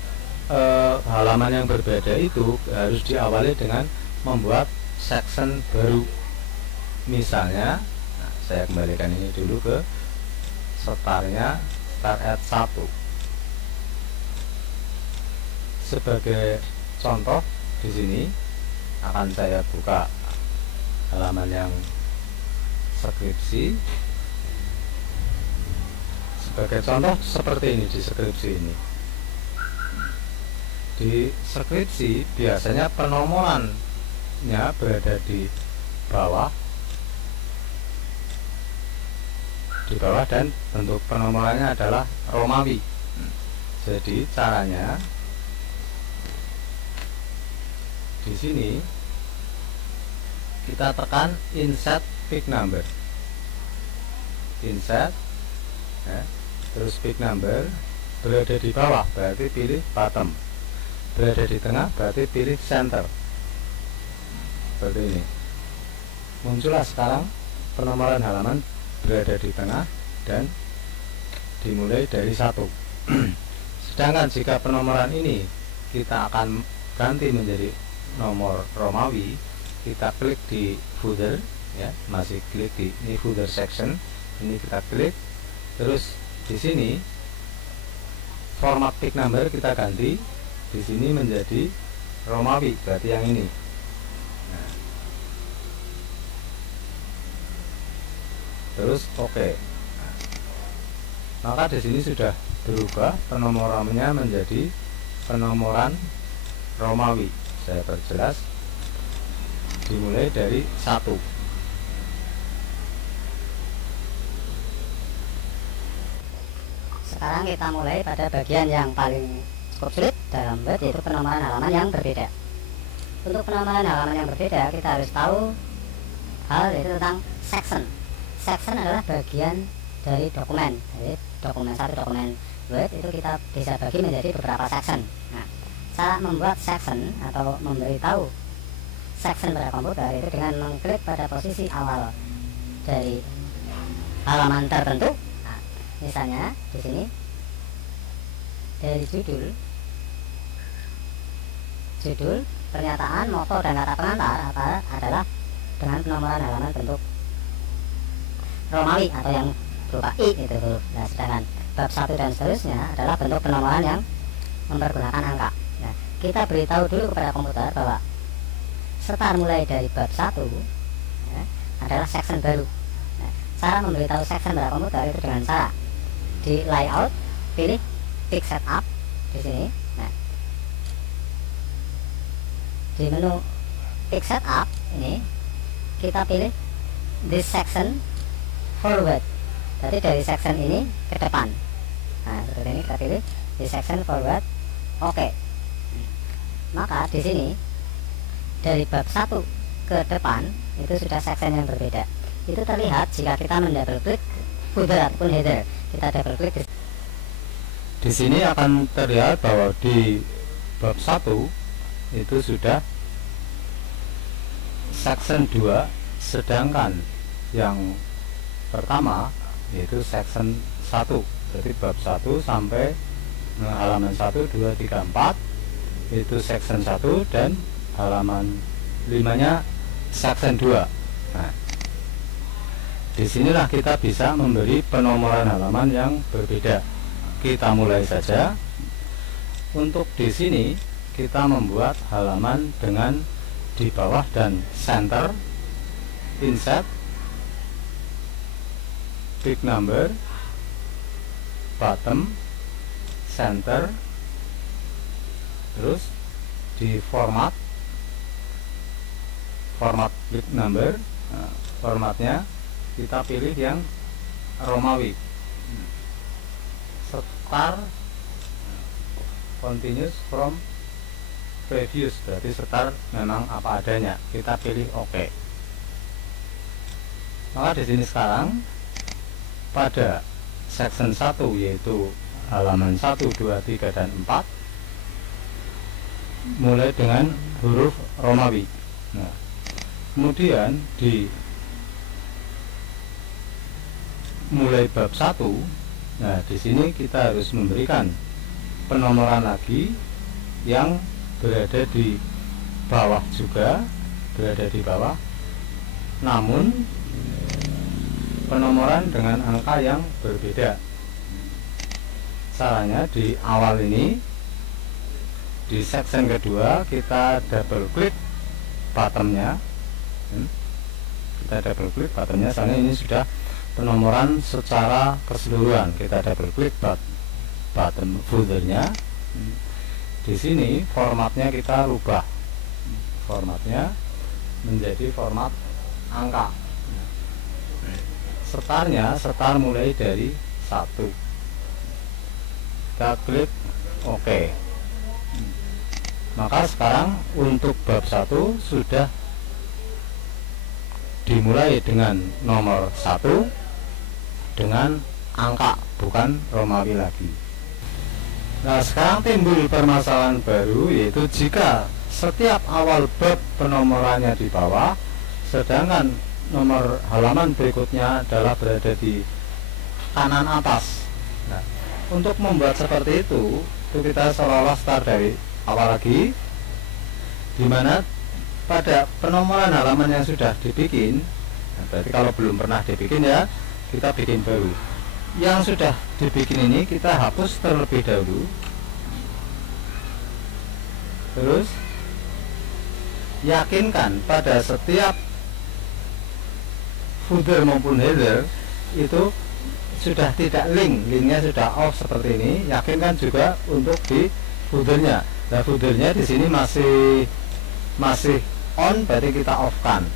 halaman yang berbeda itu harus diawali dengan membuat section baru. Misalnya, saya kembalikan ini dulu ke setarnya, start at 1. Sebagai contoh, di sini akan saya buka halaman yang skripsi. Sebagai contoh seperti ini di skripsi ini. Di skripsi biasanya penomorannya berada di bawah dan bentuk penomorannya adalah Romawi. Jadi caranya di sini kita tekan insert pick number, insert ya, terus pick number. Berada di bawah berarti pilih bottom, berada di tengah berarti pilih center. Seperti ini. Muncullah sekarang penomoran halaman berada di tengah dan dimulai dari 1. Sedangkan jika penomoran ini kita akan ganti menjadi nomor Romawi, kita klik di footer ya, masih klik di ini footer section, ini kita klik, terus di sini format pick number kita ganti di sini menjadi Romawi, berarti yang ini. Nah, terus oke. Nah, maka di sini sudah berubah penomorannya menjadi penomoran Romawi. Saya perjelas, dimulai dari 1. Sekarang kita mulai pada bagian yang paling cukup sulit dalam Word, yaitu penomoran halaman yang berbeda. Untuk penomoran halaman yang berbeda, kita harus tahu hal yaitu tentang section. Section adalah bagian dari dokumen. Jadi satu dokumen Word itu kita bisa bagi menjadi beberapa section. Nah, cara membuat section atau memberitahu section pada komputer itu dengan mengklik pada posisi awal dari halaman tertentu. Nah, misalnya di sini dari judul, pernyataan, moto, dan kata pengantar adalah dengan penomoran halaman bentuk Romawi atau yang berupa I gitu. Nah, sedangkan bab 1 dan seterusnya adalah bentuk penomoran yang mempergunakan angka. Nah, kita beritahu dulu kepada komputer bahwa setar mulai dari bab 1 ya, adalah section baru. Nah, cara memberitahu section pada komputer itu dengan cara di layout, pilih pick setup di sini. Nah, di menu pick setup ini kita pilih this section forward. Jadi dari section ini ke depan. Nah, seperti ini kita pilih di section forward. Oke. Maka di sini dari bab 1 ke depan itu sudah section yang berbeda. Itu terlihat jika kita mendouble klik footer ataupun header. Kita double klik di sini akan terlihat bahwa di bab 1 itu sudah section 2, sedangkan yang pertama yaitu section 1. Jadi bab 1 sampai halaman 1, 2, 3, 4 itu section 1 dan halaman 5-nya section 2. Nah, disinilah kita bisa memberi penomoran halaman yang berbeda. Kita mulai saja. Untuk di sini kita membuat halaman dengan di bawah dan center, insert, pick number, bottom, center, terus di format pick number. Nah, formatnya kita pilih yang Romawi, setar continuous from previous, berarti setar memang apa adanya. Kita pilih OK. Maka di sini sekarang pada section 1 yaitu halaman 1, 2, 3, dan 4 mulai dengan huruf Romawi. Nah, kemudian di mulai bab 1, nah di sini kita harus memberikan penomoran lagi yang berada di bawah juga, berada di bawah, namun penomoran dengan angka yang berbeda. Caranya di awal ini, di section kedua, kita double klik bottomnya, soalnya ini sudah penomoran secara keseluruhan. Kita double klik bottom foldernya. Di sini formatnya kita rubah, formatnya menjadi format angka. Setar mulai dari 1. Kita klik OK. Maka sekarang untuk bab 1 sudah dimulai dengan nomor 1 dengan angka, bukan Romawi lagi. Nah, sekarang timbul permasalahan baru, yaitu jika setiap awal bab penomorannya di bawah, sedangkan nomor halaman berikutnya adalah berada di kanan atas. Nah, untuk membuat seperti itu kita seolah-olah start dari awal lagi, dimana pada penomoran halaman yang sudah dibikin, nah berarti kalau belum pernah dibikin ya kita bikin baru. Yang sudah dibikin ini kita hapus terlebih dahulu, terus yakinkan pada setiap footer maupun header itu sudah tidak linknya sudah off seperti ini. Yakinkan juga untuk di footernya. Nah, footernya di sini masih on, berarti kita off kan.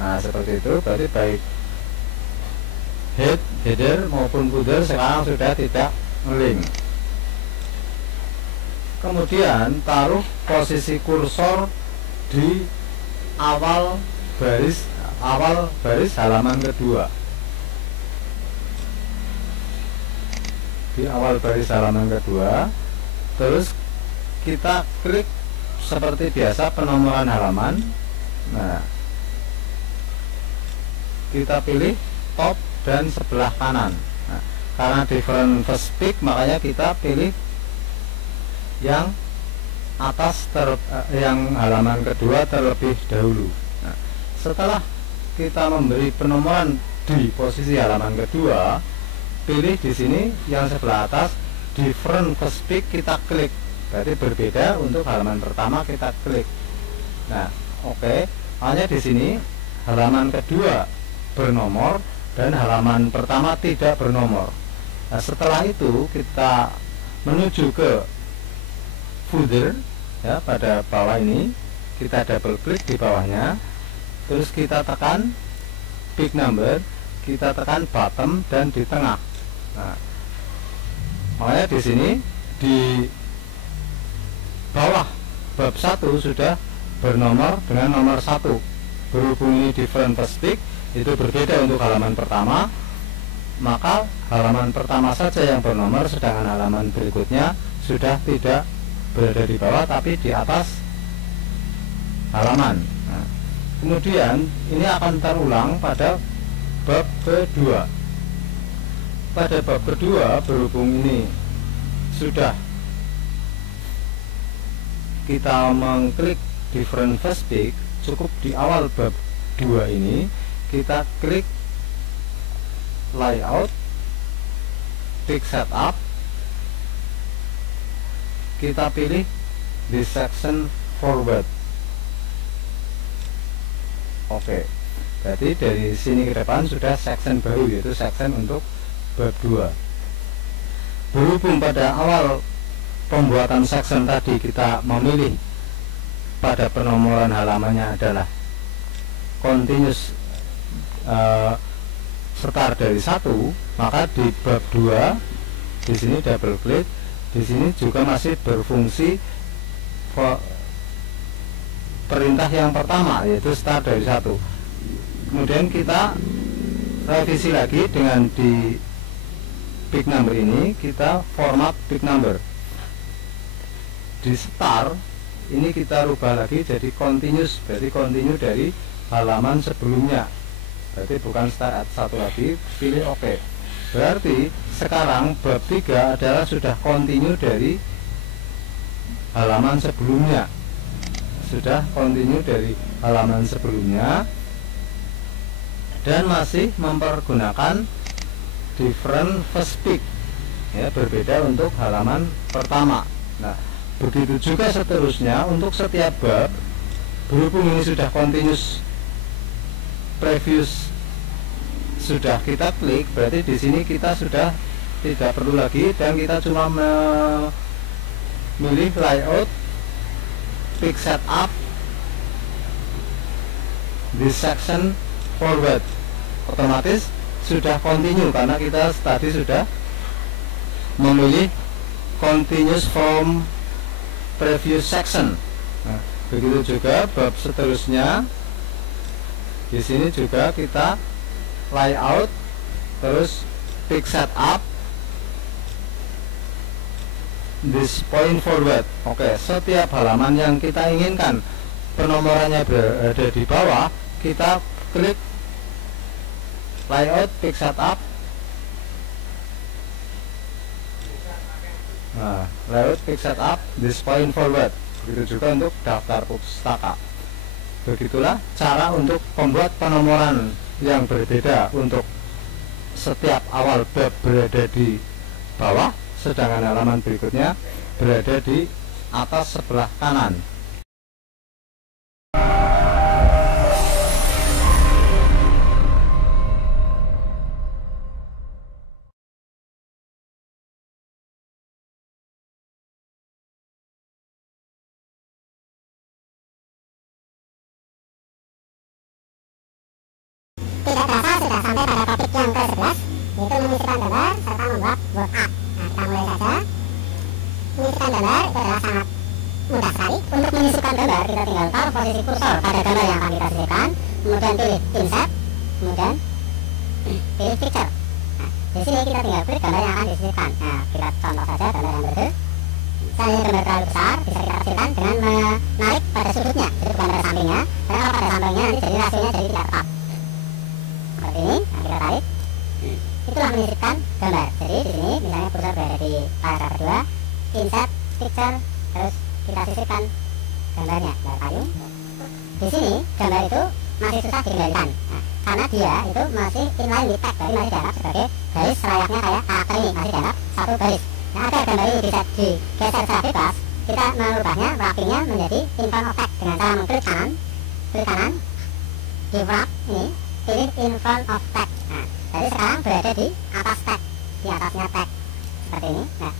Nah, seperti itu, berarti baik header maupun footer sekarang sudah tidak link. Kemudian taruh posisi kursor di awal baris halaman kedua. Di awal baris halaman kedua, terus kita klik seperti biasa penomoran halaman. Nah, kita pilih top dan sebelah kanan. Nah, karena different first pick, makanya kita pilih yang atas yang halaman kedua terlebih dahulu. Nah, setelah kita memberi penomoran di posisi halaman kedua, pilih di sini yang sebelah atas different first pick, kita klik. Berarti berbeda untuk halaman pertama kita klik. Nah, oke. Hanya di sini halaman kedua bernomor dan halaman pertama tidak bernomor. Nah, setelah itu kita menuju ke footer ya, pada bawah ini kita double klik di bawahnya, terus kita tekan big number, kita tekan bottom dan di tengah. Nah, makanya di sini di bawah bab 1 sudah bernomor dengan nomor 1. Berhubung ini different first pick, itu berbeda untuk halaman pertama, maka halaman pertama saja yang bernomor, sedangkan halaman berikutnya sudah tidak berada di bawah tapi di atas halaman. Nah, kemudian ini akan terulang pada bab kedua. Pada bab kedua, berhubung ini sudah kita mengklik different first pick, cukup di awal bab 2 ini kita klik layout, pick setup, kita pilih di section forward. Oke, berarti dari sini ke depan sudah section baru, yaitu section untuk bab 2. Berhubung pada awal pembuatan section tadi kita memilih pada penomoran halamannya adalah continuous start dari 1, maka di bab 2 di sini double klik, di sini juga masih berfungsi perintah yang pertama, yaitu start dari 1. Kemudian kita revisi lagi dengan di big number ini kita format big number. Di start ini kita rubah lagi jadi continuous, berarti continue dari halaman sebelumnya, berarti bukan start satu lagi, pilih OK. Berarti sekarang bab 3 adalah sudah continue dari halaman sebelumnya, sudah continue dari halaman sebelumnya, dan masih mempergunakan different first pick, ya, berbeda untuk halaman pertama. Nah, begitu juga seterusnya untuk setiap bab. Berhubung ini sudah continuous previous sudah kita klik, berarti di sini kita sudah tidak perlu lagi, dan kita cuma memilih layout, pick setup, this section forward, otomatis sudah continue karena kita tadi sudah memilih continuous from previous section. Nah, begitu juga bab seterusnya. Di sini juga kita layout, terus pick setup, this point forward. Oke, setiap halaman yang kita inginkan penomorannya berada di bawah, kita klik layout, pick setup. Nah, layout, pick setup, this point forward. Begitu juga untuk daftar pustaka. Begitulah cara untuk membuat penomoran yang berbeda untuk setiap awal bab berada di bawah, sedangkan halaman berikutnya berada di atas sebelah kanan. Tidak terasa sudah sampai pada topik yang ke-11, yaitu menyisipkan gambar serta membuat workup. Nah, kita mulai saja. Menyisipkan gambar itu adalah sangat mudah sekali. Untuk menyisipkan gambar, kita tinggal taruh posisi kursor pada gambar yang akan kita sisipkan, kemudian pilih insert, kemudian pilih picture. Nah, di sini kita tinggal klik gambar yang akan disisipkan. Nah, kita contoh saja gambar yang berikut. Misalnya gambar terlalu besar, bisa kita kecilkan dengan menarik pada sudutnya, jadi bukan pada sampingnya. Karena kalau pada sampingnya nanti jadi rasionya jadi tidak tepat. Seperti ini, nah kita tarik. Itulah menyisipkan gambar. Jadi di sini misalnya kursor berada di paragraf kedua, insert, picture, terus kita sisipkan gambarnya, gambar payung. Di sini gambar itu masih susah dikendalikan, nah, karena dia itu masih inline with text, jadi masih dianggap sebagai garis selayaknya kayak karakter ini, masih dianggap satu garis. Nah, agar gambar ini bisa digeser secara bebas, kita merubahnya, wrappingnya menjadi in front of text dengan cara mengklik kanan, di wrap ini, pilih in front of text. Nah, jadi sekarang berada di atas text, di atasnya text seperti ini. Nah,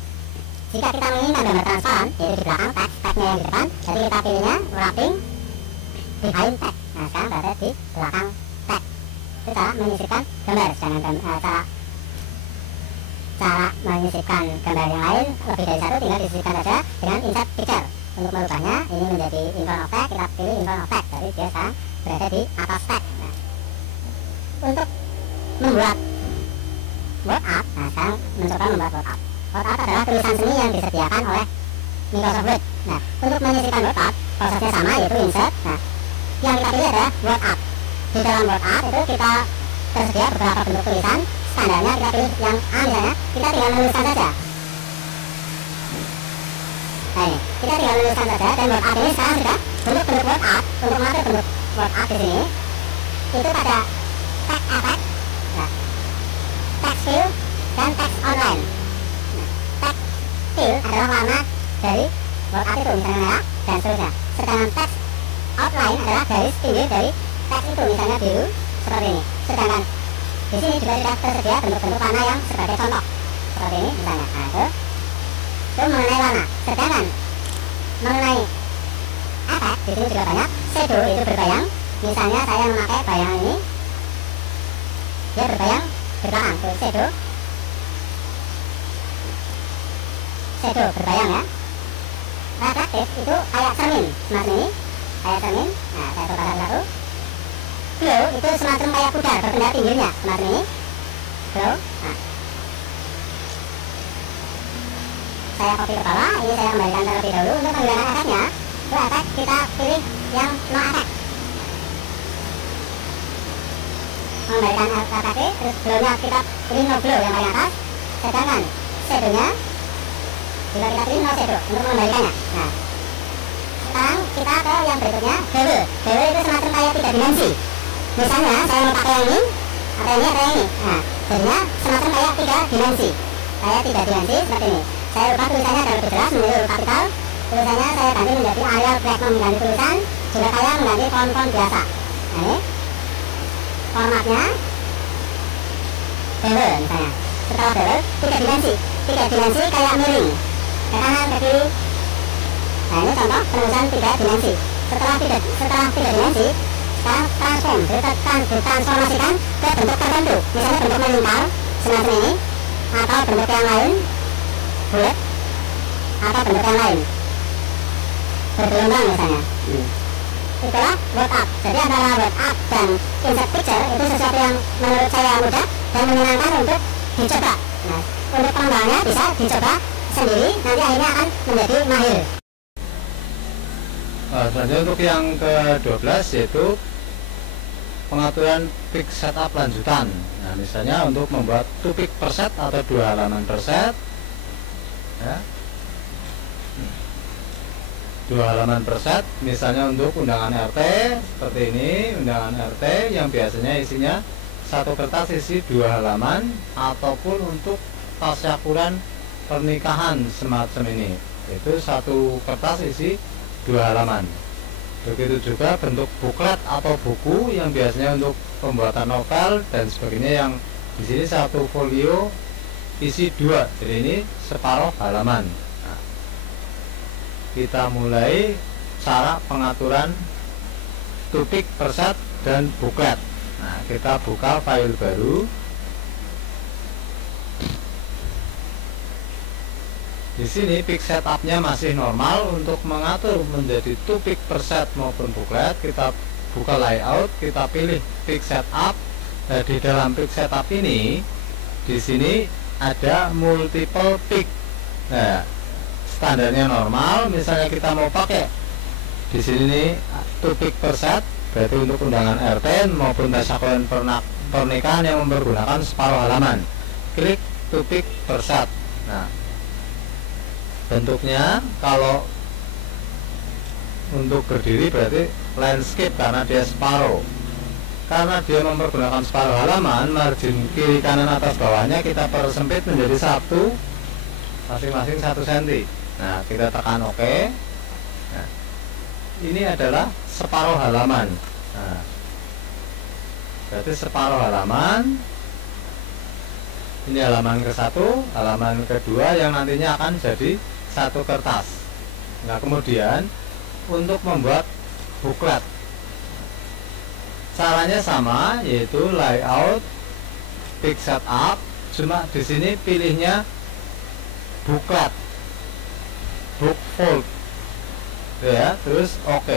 jika kita menginginkan gambar transparan, yaitu di belakang text, textnya yang di depan, jadi kita pilihnya wrapping behind text. Nah, sekarang berada di belakang text. Itu cara menyisipkan gambar. Sedangkan cara menyisipkan gambar yang lain lebih dari satu, tinggal disisipkan saja dengan insert picture. Untuk merubahnya, ini menjadi in front of text, kita pilih in front of text, jadi dia sekarang berada di atas text. Nah, untuk membuat workup, nah sekarang mencoba membuat workup. Workup adalah tulisan seni yang disediakan oleh Microsoft Word. Nah, untuk menyisipkan workup, prosesnya sama, yaitu insert. Nah, yang kita pilih adalah workup. Di dalam workup itu kita tersedia beberapa bentuk tulisan. Standarnya kita pilih yang A misalnya, kita tinggal menuliskan saja. Nah ini, kita tinggal menuliskan saja, dan workup ini sekarang sudah bentuk-bentuk workup. Untuk mengatur bentuk workup di sini, itu pada text effect, nah, text fill, dan text online. Nah, text fill adalah warna dari workup itu, misalnya merah, dan seterusnya. Sedangkan text outline adalah garis pinggir dari teks itu, misalnya biru, seperti ini. Sedangkan di sini juga sudah tersedia bentuk-bentuk warna yang sebagai contoh, seperti ini misalnya. Nah, itu mengenai warna. Sedangkan mengenai efek, di sini juga banyak. Shadow itu berbayang. Misalnya saya memakai bayangan ini, dia berbayang ke belakang, itu shadow berbayang ya. Reflektif itu kayak cermin, semacam ini, kayak cermin. Nah, saya coba satu-satu. Glow itu semacam kayak pudar berpindah pinggirnya, semacam ini. Glow. Nah, saya copy ke bawah, ini saya kembalikan terlebih dahulu. Untuk menggunakan efeknya, itu efek kita pilih yang no effect. Mengembalikan efek, terus glow-nya kita pilih no glow yang paling atas, sedangkan shadow-nya juga kita pilih no shadow untuk mengembalikannya. Nah, sekarang kita ke yang berikutnya, bevel. Bevel itu semacam kayak 3 dimensi. Misalnya saya mau pakai yang ini, atau ini, atau yang ini. Nah, jadinya semacam kayak 3 dimensi. Kayak 3 dimensi seperti ini. Saya ubah tulisannya agar lebih jelas menjadi huruf kapital. Tulisannya saya ganti menjadi Arial Black mengganti tulisan, juga kayak mengganti font-font biasa. Nah, ini formatnya bevel misalnya. Setelah bevel, 3 dimensi. 3 dimensi kayak miring, ke kanan, ke kiri. Nah, ini contoh penulisan 3 dimensi. Setelah 3 dimensi, kita transformasikan ke bentuk tertentu, misalnya bentuk melingkar semacam ini, atau bentuk yang lain bulat, atau bentuk yang lain bergelombang misalnya. Itulah word up. Jadi antara word up dan insert picture itu sesuatu yang menurut saya mudah dan menyenangkan untuk dicoba. Nah, untuk pengembangannya bisa dicoba sendiri, nanti akhirnya akan menjadi mahir. Selanjutnya untuk yang ke-12 yaitu pengaturan pick setup lanjutan. Nah, misalnya untuk membuat 2 pick per set atau 2 halaman per set, ya. 2 halaman per set, misalnya untuk undangan RT seperti ini, undangan RT yang biasanya isinya 1 kertas isi 2 halaman, ataupun untuk tasyakuran pernikahan semacam ini, yaitu 1 kertas isi 2 halaman. Begitu juga bentuk buklet atau buku yang biasanya untuk pembuatan novel dan sebagainya, yang di sini 1 folio isi 2, jadi ini separuh halaman. Nah, kita mulai cara pengaturan 2 pick per set dan buklet. Nah, kita buka file baru. Di sini pick setupnya masih normal. Untuk mengatur menjadi 2 pick per set maupun buklet, kita buka layout, kita pilih pick setup. Nah, di dalam pick setup ini, di sini ada multiple pick. Nah, standarnya normal. Misalnya kita mau pakai di sini 2 pick per set, berarti untuk undangan RT maupun tasyakuran pernikahan yang mempergunakan separuh halaman, klik 2 pick per set. Nah, bentuknya kalau untuk berdiri berarti landscape karena dia separuh. Karena dia mempergunakan separuh halaman, margin kiri kanan atas bawahnya kita persempit menjadi 1, masing-masing 1 cm. Nah, kita tekan OK. Nah, ini adalah separuh halaman. Nah, berarti separuh halaman. Ini halaman ke-1, halaman kedua yang nantinya akan jadi 1 kertas. Nah, kemudian untuk membuat buklet, caranya sama, yaitu layout, pick setup, cuma di sini pilihnya buklet, book fold, ya, terus OK.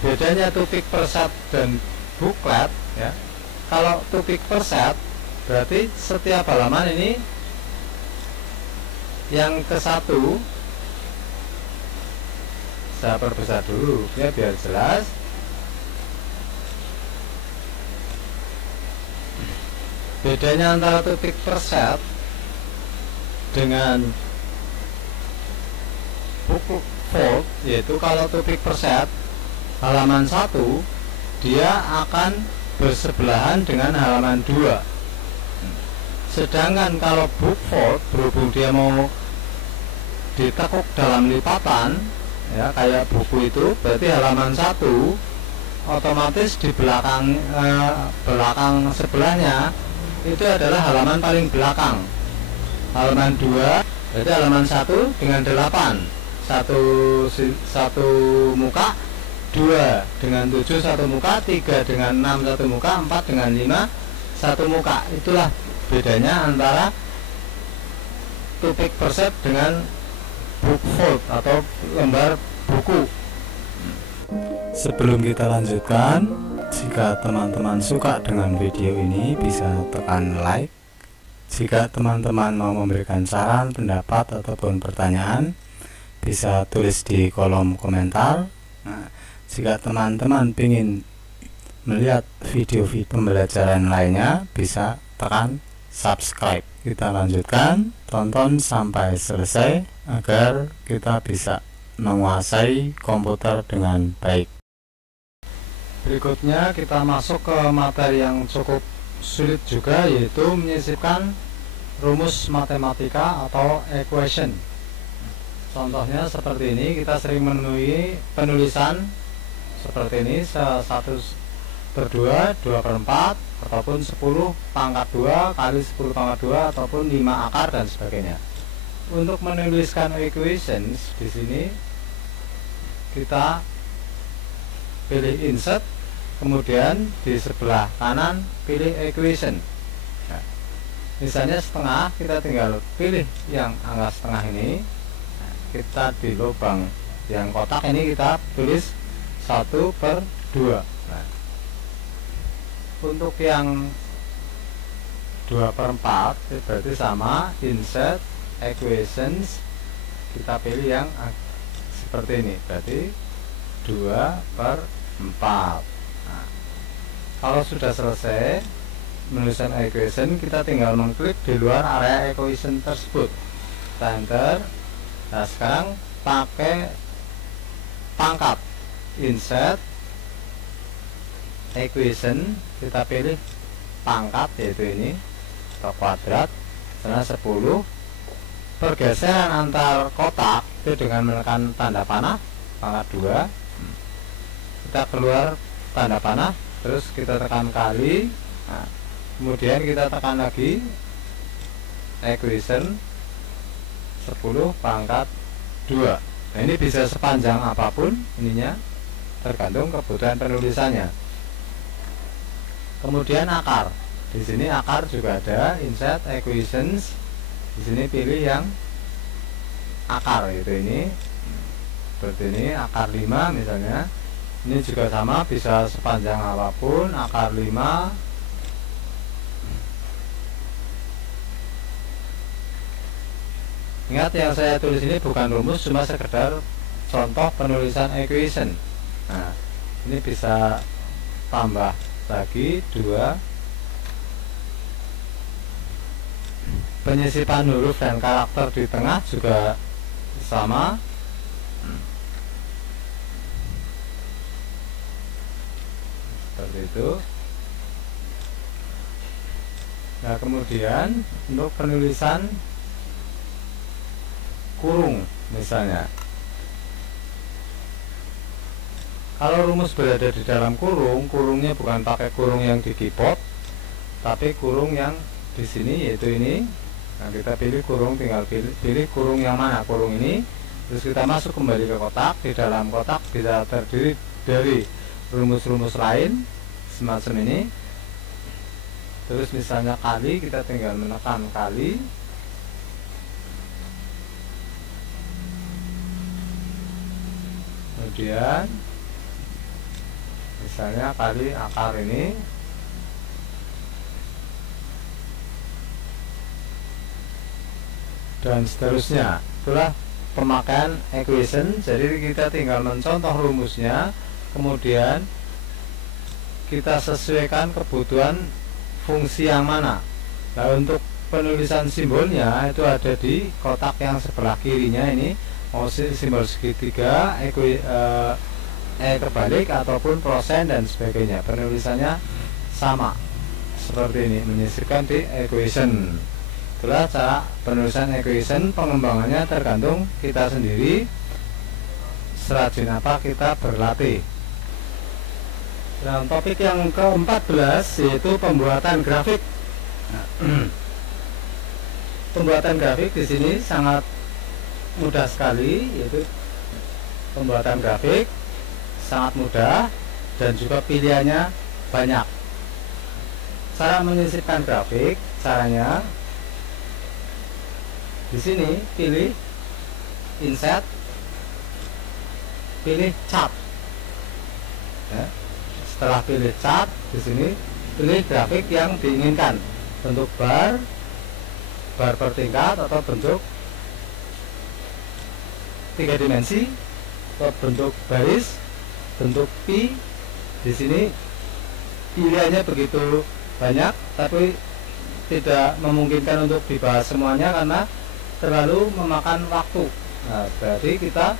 Bedanya 2 pick per set dan buklet, ya. Kalau 2 pick per set berarti setiap halaman ini yang ke-1, saya perbesar dulu ya biar jelas. Bedanya antara 2 pick per set dengan buku fold, yaitu kalau 2 pick per set halaman 1 dia akan bersebelahan dengan halaman 2. Sedangkan kalau book fold, berhubung dia mau ditekuk dalam lipatan, ya, kayak buku itu, berarti halaman 1 otomatis di belakang sebelahnya itu adalah halaman paling belakang. Halaman 2 berarti halaman 1 dengan 8, satu muka, 2 dengan 7 satu muka, 3 dengan 6 satu muka, 4 dengan 5 satu muka. Itulah bedanya antara 2 pick per set dengan book fold atau lembar buku. Sebelum kita lanjutkan, jika teman-teman suka dengan video ini bisa tekan like, Jika teman-teman mau memberikan saran, pendapat, ataupun pertanyaan, bisa tulis di kolom komentar. Nah, jika teman-teman ingin melihat video-video pembelajaran lainnya, bisa tekan subscribe. Kita lanjutkan, tonton sampai selesai agar kita bisa menguasai komputer dengan baik. Berikutnya kita masuk ke materi yang cukup sulit juga, yaitu menyisipkan rumus matematika atau equation. Contohnya seperti ini, kita sering menemui penulisan seperti ini, 1/2, 2/4, ataupun 10 pangkat 2 kali 10 pangkat 2, ataupun 5 akar dan sebagainya. Untuk menuliskan equations di sini kita pilih insert, kemudian di sebelah kanan pilih equation. Nah, misalnya setengah, kita tinggal pilih yang angka setengah ini. Nah, kita di lubang yang kotak ini kita tulis 1/2. Nah, untuk yang 2/4 berarti sama, insert equations, kita pilih yang seperti ini, berarti 2/4. Nah, kalau sudah selesai menuliskan equation, kita tinggal mengklik di luar area equation tersebut, kita enter. Nah, sekarang pakai pangkat, insert equation, kita pilih pangkat, yaitu ini atau kuadrat, karena 10. Pergeseran antar kotak itu dengan menekan tanda panah pangkat 2. Kita keluar tanda panah, terus kita tekan kali. Nah, kemudian kita tekan lagi equation 10 pangkat 2. Nah, ini bisa sepanjang apapun ininya, tergantung kebutuhan penulisannya. Kemudian akar, di sini akar juga ada, insert equations, di sini pilih yang akar, yaitu ini, seperti ini, akar 5 misalnya. Ini juga sama, bisa sepanjang apapun, akar 5. Ingat, yang saya tulis ini bukan rumus, cuma sekedar contoh penulisan equation. Nah, ini bisa tambah lagi 2. Penyisipan huruf dan karakter di tengah juga sama. Seperti itu. Nah, kemudian untuk penulisan kurung misalnya, kalau rumus berada di dalam kurung, kurungnya bukan pakai kurung yang di keyboard, tapi kurung yang di sini, yaitu ini. Nah, kita pilih kurung, tinggal pilih kurung yang mana, kurung ini. Terus kita masuk kembali ke kotak. Di dalam kotak bisa terdiri dari rumus-rumus lain semacam ini. Terus misalnya kali, kita tinggal menekan kali. Kemudian misalnya kali akar ini, dan seterusnya. Itulah pemakaian equation. Jadi kita tinggal mencontoh rumusnya, kemudian kita sesuaikan kebutuhan fungsi yang mana. Nah, untuk penulisan simbolnya itu ada di kotak yang sebelah kirinya ini, mau simbol segitiga, terbalik, ataupun persen dan sebagainya. Penulisannya sama seperti ini, menyisipkan di equation. Itulah cara penulisan equation. Pengembangannya tergantung kita sendiri, serajin apa kita berlatih. Dalam topik yang ke-14 yaitu pembuatan grafik. Nah, pembuatan grafik di sini sangat mudah sekali, yaitu pembuatan grafik sangat mudah dan juga pilihannya banyak. Cara menyisipkan grafik, caranya di sini pilih insert, pilih chart. Ya. Setelah pilih chart, di sini pilih grafik yang diinginkan, bentuk bar, bar per tingkat atau bentuk 3 dimensi atau bentuk baris, bentuk pi. Di sini pilihannya begitu banyak, tapi tidak memungkinkan untuk dibahas semuanya karena terlalu memakan waktu. Nah, berarti kita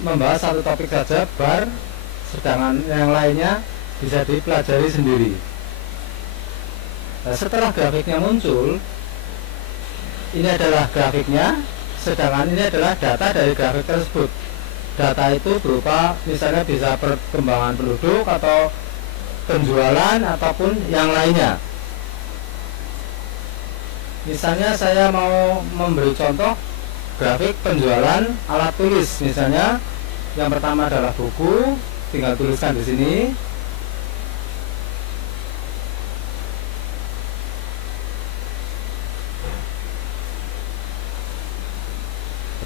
membahas satu topik saja, bar, sedangkan yang lainnya bisa dipelajari sendiri. Nah, setelah grafiknya muncul, ini adalah grafiknya, sedangkan ini adalah data dari grafik tersebut. Data itu berupa misalnya bisa perkembangan penduduk atau penjualan ataupun yang lainnya. Misalnya saya mau memberi contoh grafik penjualan alat tulis. Misalnya yang pertama adalah buku, tinggal tuliskan di sini.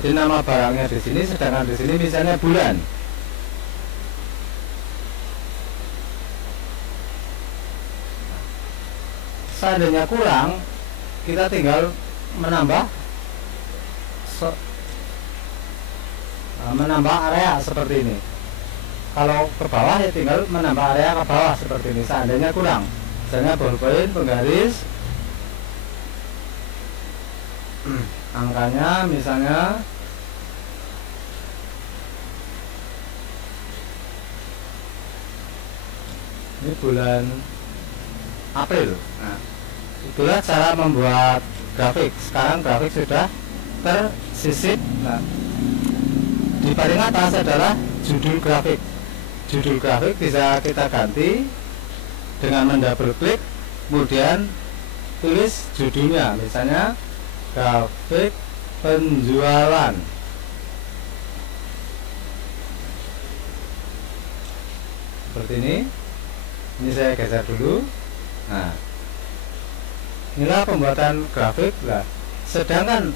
Jadi nama barangnya di sini, sedangkan di sini misalnya bulan. Seandainya kurang, kita tinggal menambah area seperti ini. Kalau ke bawah ya tinggal menambah area ke bawah seperti ini. Seandainya kurang, misalnya bolpen, penggaris, angkanya misalnya ini bulan April. Nah, itulah cara membuat grafik. Sekarang grafik sudah tersisip. Nah, di paling atas adalah judul grafik. Judul grafik bisa kita ganti dengan mendouble klik, kemudian tulis judulnya, misalnya grafik penjualan. Seperti ini. Ini saya geser dulu. Nah, inilah pembuatan grafik. Nah, sedangkan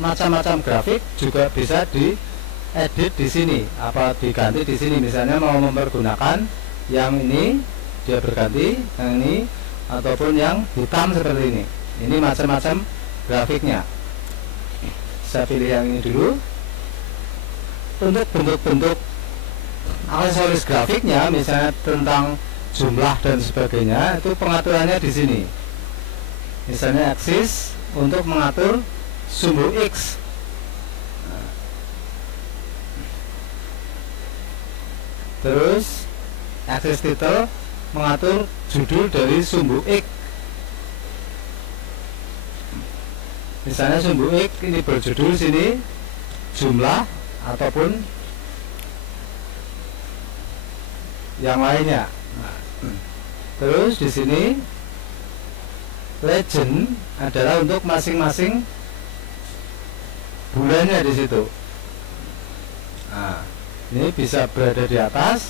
macam-macam grafik juga bisa diedit di sini, apa diganti di sini. Misalnya mau mempergunakan yang ini, dia berganti yang ini, ataupun yang hitam seperti ini. Ini macam-macam grafiknya. Saya pilih yang ini dulu. Untuk bentuk-bentuk aksesoris grafiknya, misalnya tentang jumlah dan sebagainya, itu pengaturannya di sini. Misalnya axis untuk mengatur sumbu X. Terus axis title mengatur judul dari sumbu X. Misalnya sumbu X ini berjudul sini jumlah ataupun yang lainnya. Terus di sini legend adalah untuk masing-masing bulannya di situ. Nah, ini bisa berada di atas.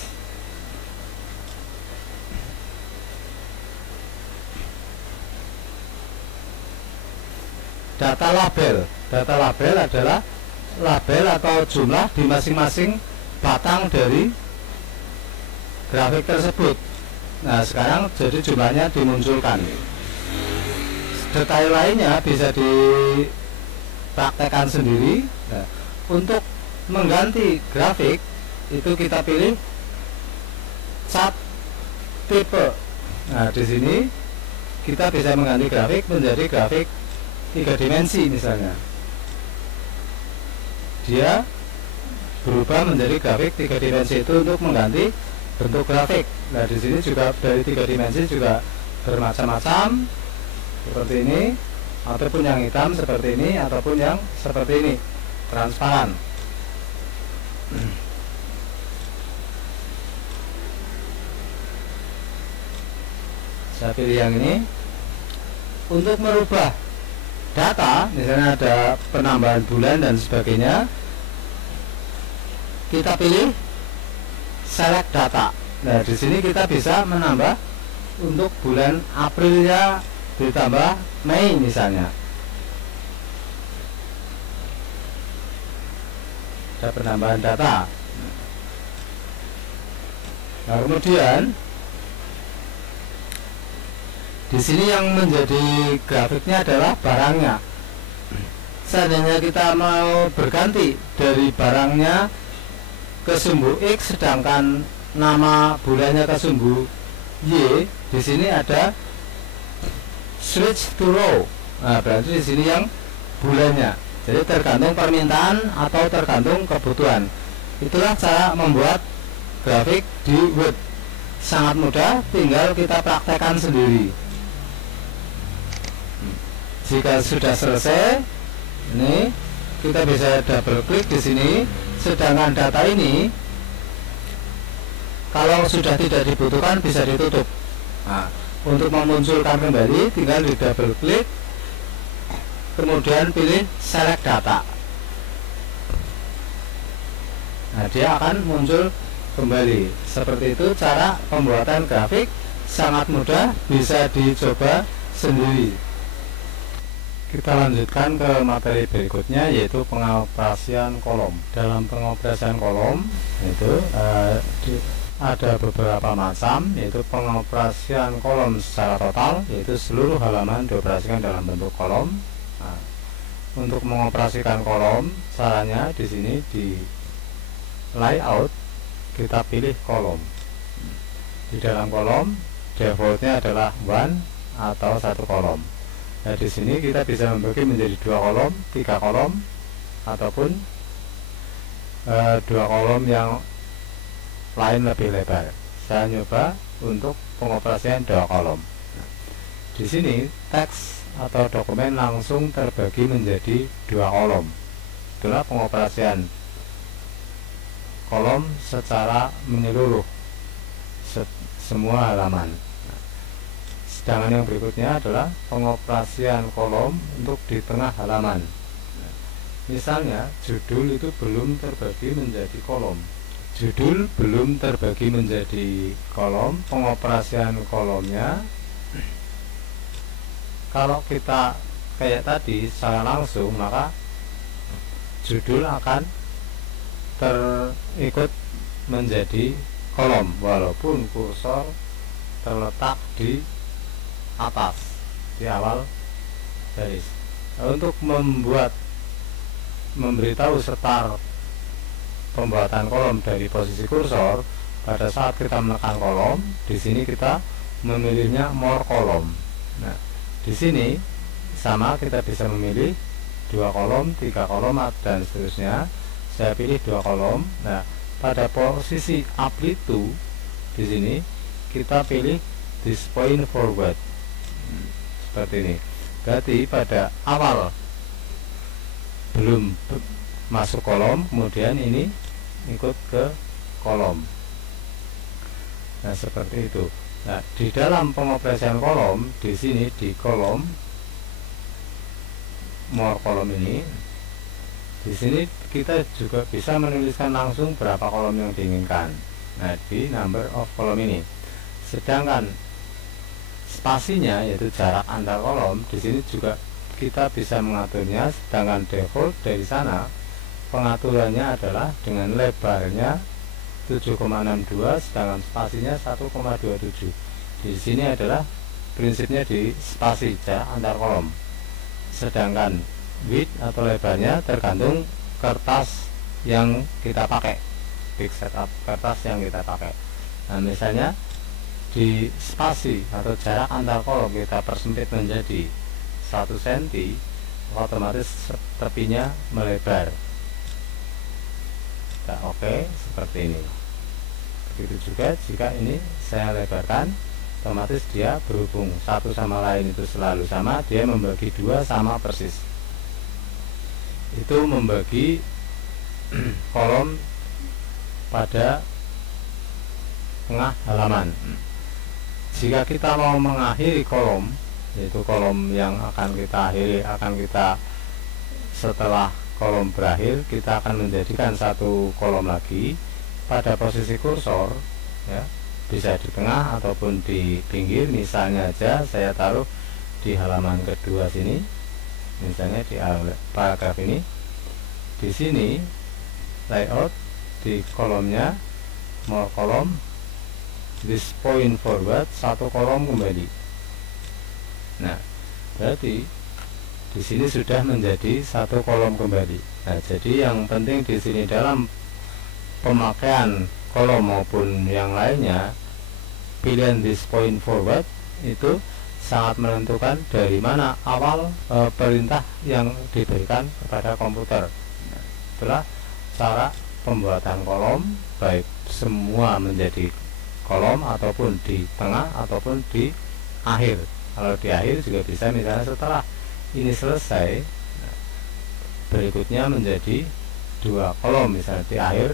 Data label adalah label atau jumlah di masing-masing batang dari grafik tersebut. Nah, sekarang jadi jumlahnya dimunculkan. Detail lainnya bisa dipraktekkan sendiri. Nah, untuk mengganti grafik itu kita pilih cat tipe. Nah, di sini kita bisa mengganti grafik menjadi grafik 3 dimensi misalnya. Dia berubah menjadi grafik 3 dimensi itu untuk mengganti bentuk grafik. Nah, di sini juga dari 3 dimensi juga bermacam-macam seperti ini, ataupun yang hitam seperti ini, ataupun yang seperti ini transparan. Saya pilih yang ini. Untuk merubah data, misalnya ada penambahan bulan dan sebagainya, kita pilih select data. Nah, di sini kita bisa menambah untuk bulan Aprilnya ditambah Mei misalnya. Ada penambahan data. Nah, kemudian Di sini yang menjadi grafiknya adalah barangnya. Seandainya kita mau berganti dari barangnya ke sumbu X, sedangkan nama bulannya ke sumbu Y, di sini ada switch to row. Nah, berarti di sini yang bulannya. Jadi tergantung permintaan atau tergantung kebutuhan. Itulah cara membuat grafik di Word. Sangat mudah, tinggal kita praktekkan sendiri. Jika sudah selesai, ini kita bisa double klik di sini. Sedangkan data ini kalau sudah tidak dibutuhkan bisa ditutup. Nah, untuk memunculkan kembali tinggal di double klik, kemudian pilih select data. Nah, dia akan muncul kembali. Seperti itu cara pembuatan grafik, sangat mudah, bisa dicoba sendiri. Kita lanjutkan ke materi berikutnya, yaitu pengoperasian kolom. Dalam pengoperasian kolom itu ada beberapa macam, yaitu pengoperasian kolom secara total, yaitu seluruh halaman dioperasikan dalam bentuk kolom. Nah, untuk mengoperasikan kolom, caranya di sini di layout kita pilih kolom. Di dalam kolom defaultnya adalah one atau satu kolom. Nah, di sini kita bisa membagi menjadi 2 kolom, 3 kolom, ataupun 2 kolom yang lain lebih lebar. Saya nyoba untuk pengoperasian 2 kolom. Nah, di sini teks atau dokumen langsung terbagi menjadi 2 kolom. Itulah pengoperasian kolom secara menyeluruh semua halaman. Sedangkan yang berikutnya adalah pengoperasian kolom untuk di tengah halaman. Misalnya judul itu belum terbagi menjadi kolom. Judul belum terbagi menjadi kolom, pengoperasian kolomnya kalau kita kayak tadi secara langsung, maka judul akan terikut menjadi kolom walaupun kursor terletak di atas, di awal garis. Untuk memberitahu start pembuatan kolom dari posisi kursor, pada saat kita menekan kolom, di sini kita memilihnya more kolom. Nah, di sini sama, kita bisa memilih 2 kolom, 3 kolom, dan seterusnya. Saya pilih 2 kolom. Nah, pada posisi apply to, di sini kita pilih this point forward. Seperti ini. Berarti pada awal belum masuk kolom, kemudian ini ikut ke kolom. Nah, seperti itu. Nah, di dalam pengoperasian kolom, di sini di kolom more kolom ini, di sini kita juga bisa menuliskan langsung berapa kolom yang diinginkan. Nah, di number of kolom ini. Sedangkan spasinya, yaitu jarak antar kolom, di sini juga kita bisa mengaturnya. Sedangkan default dari sana pengaturannya adalah dengan lebarnya 7,62, sedangkan spasinya 1,27. Di sini adalah prinsipnya di spasi jarak antar kolom. Sedangkan width atau lebarnya tergantung kertas yang kita pakai, big setup kertas yang kita pakai. Nah, misalnya di spasi atau jarak antar kolom kita persempit menjadi 1 cm, otomatis tepinya melebar. Nah, oke, seperti ini. Begitu juga jika ini saya lebarkan, otomatis dia berhubung satu sama lain itu selalu sama, dia membagi 2 sama persis. Itu membagi kolom pada tengah halaman. Jika kita mau mengakhiri kolom, yaitu kolom yang akan kita akhiri, akan kita setelah kolom berakhir, kita akan menjadikan 1 kolom lagi pada posisi kursor, ya, bisa di tengah ataupun di pinggir. Misalnya aja saya taruh di halaman kedua sini, misalnya di paragraf ini. Di sini layout di kolomnya more kolom, this point forward, 1 kolom kembali. Nah, berarti di sini sudah menjadi satu kolom kembali. Nah, jadi yang penting di sini dalam pemakaian kolom maupun yang lainnya, pilihan this point forward itu sangat menentukan dari mana awal perintah yang diberikan kepada komputer. Nah, itulah cara pembuatan kolom, baik semua menjadi kolom ataupun di tengah ataupun di akhir. Kalau di akhir juga bisa, misalnya setelah ini selesai, nah, berikutnya menjadi dua kolom, misalnya di akhir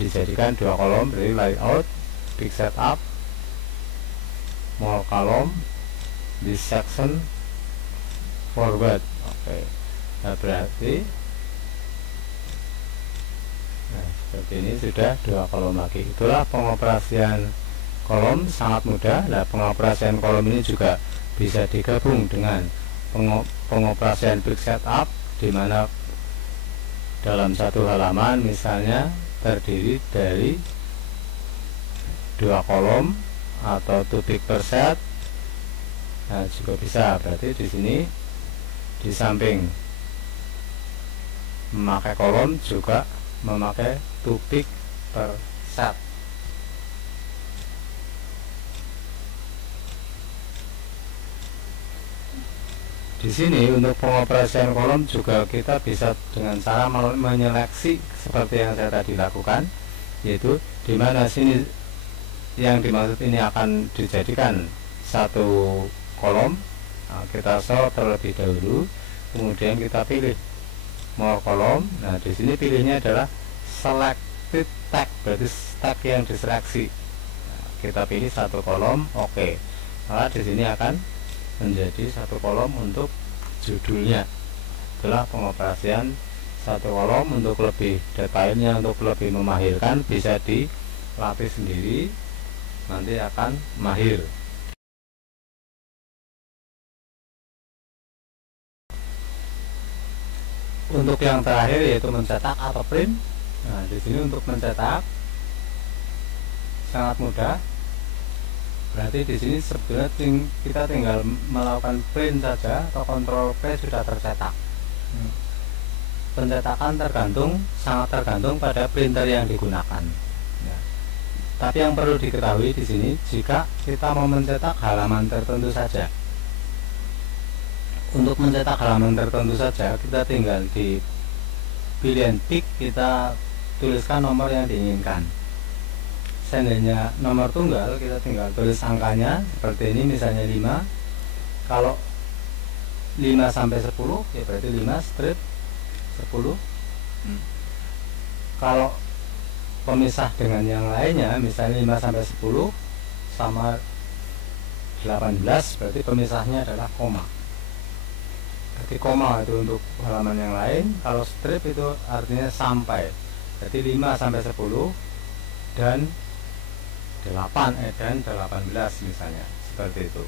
dijadikan dua kolom, berarti layout, big setup, more column, this section, forward. Oke. Nah, berarti seperti ini sudah dua kolom lagi. Itulah pengoperasian kolom, sangat mudah. Nah, pengoperasian kolom ini juga bisa digabung dengan pengoperasian big setup, di mana dalam satu halaman misalnya terdiri dari dua kolom atau 2 big per set. Nah, juga bisa. Berarti di sini di samping memakai kolom juga memakai 2 big per set. Di sini untuk pengoperasian kolom juga kita bisa dengan cara menyeleksi seperti yang saya tadi lakukan, yaitu di mana sini yang dimaksud ini akan dijadikan satu kolom. Nah, kita sort terlebih dahulu, kemudian kita pilih more kolom. Nah, di sini pilihnya adalah selected tag, berarti tag yang diseleksi. Nah, kita pilih satu kolom, oke. Maka di sini akan menjadi satu kolom untuk judulnya. Itulah pengoperasian satu kolom. Untuk lebih detailnya, untuk lebih memahirkan, bisa dilatih sendiri, nanti akan mahir. Untuk yang terakhir yaitu mencetak atau print. Nah, di sini untuk mencetak sangat mudah. Berarti di sini sebetulnya kita tinggal melakukan print saja atau Ctrl P sudah tercetak. Pencetakan sangat tergantung pada printer yang digunakan. Ya. Tapi yang perlu diketahui di sini, jika kita mau mencetak halaman tertentu saja, untuk mencetak halaman tertentu saja, kita tinggal di pilihan pick, kita tuliskan nomor yang diinginkan. Seandainya nomor tunggal, kita tinggal tulis angkanya seperti ini, misalnya 5. Kalau 5 sampai 10 ya berarti 5 strip 10. Kalau pemisah dengan yang lainnya, misalnya 5 sampai 10 sama 18, berarti pemisahnya adalah koma. Berarti koma itu untuk halaman yang lain. Kalau strip itu artinya sampai, berarti 5 sampai 10 dan 8 dan 18 misalnya, seperti itu.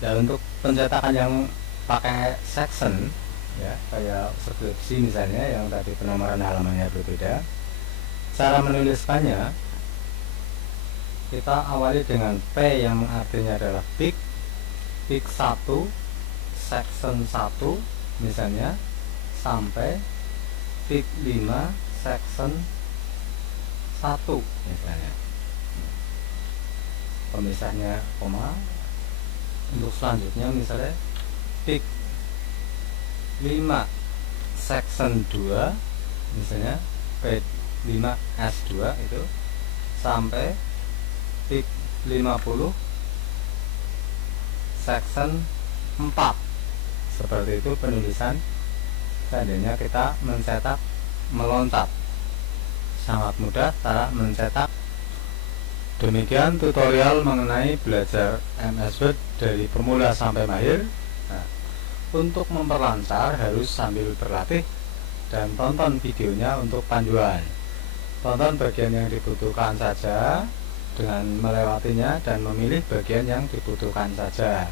Dan untuk pencetakan yang pakai section, ya kayak skripsi misalnya, yang tadi penomoran halamannya berbeda, cara menuliskannya kita awali dengan P yang artinya adalah pick 1 section 1 misalnya, sampai pick 5 section 1 misalnya, pemisahnya koma. Untuk selanjutnya misalnya pick 5 section 2 misalnya, P5S2 itu sampai pick 50 section 4. Seperti itu penulisan seandainya kita mencetak meloncat. Sangat mudah cara mencetak. Demikian tutorial mengenai belajar MS Word dari pemula sampai mahir. Nah, untuk memperlancar harus sambil berlatih dan tonton videonya untuk panduan. Tonton bagian yang dibutuhkan saja dengan melewatinya dan memilih bagian yang dibutuhkan saja.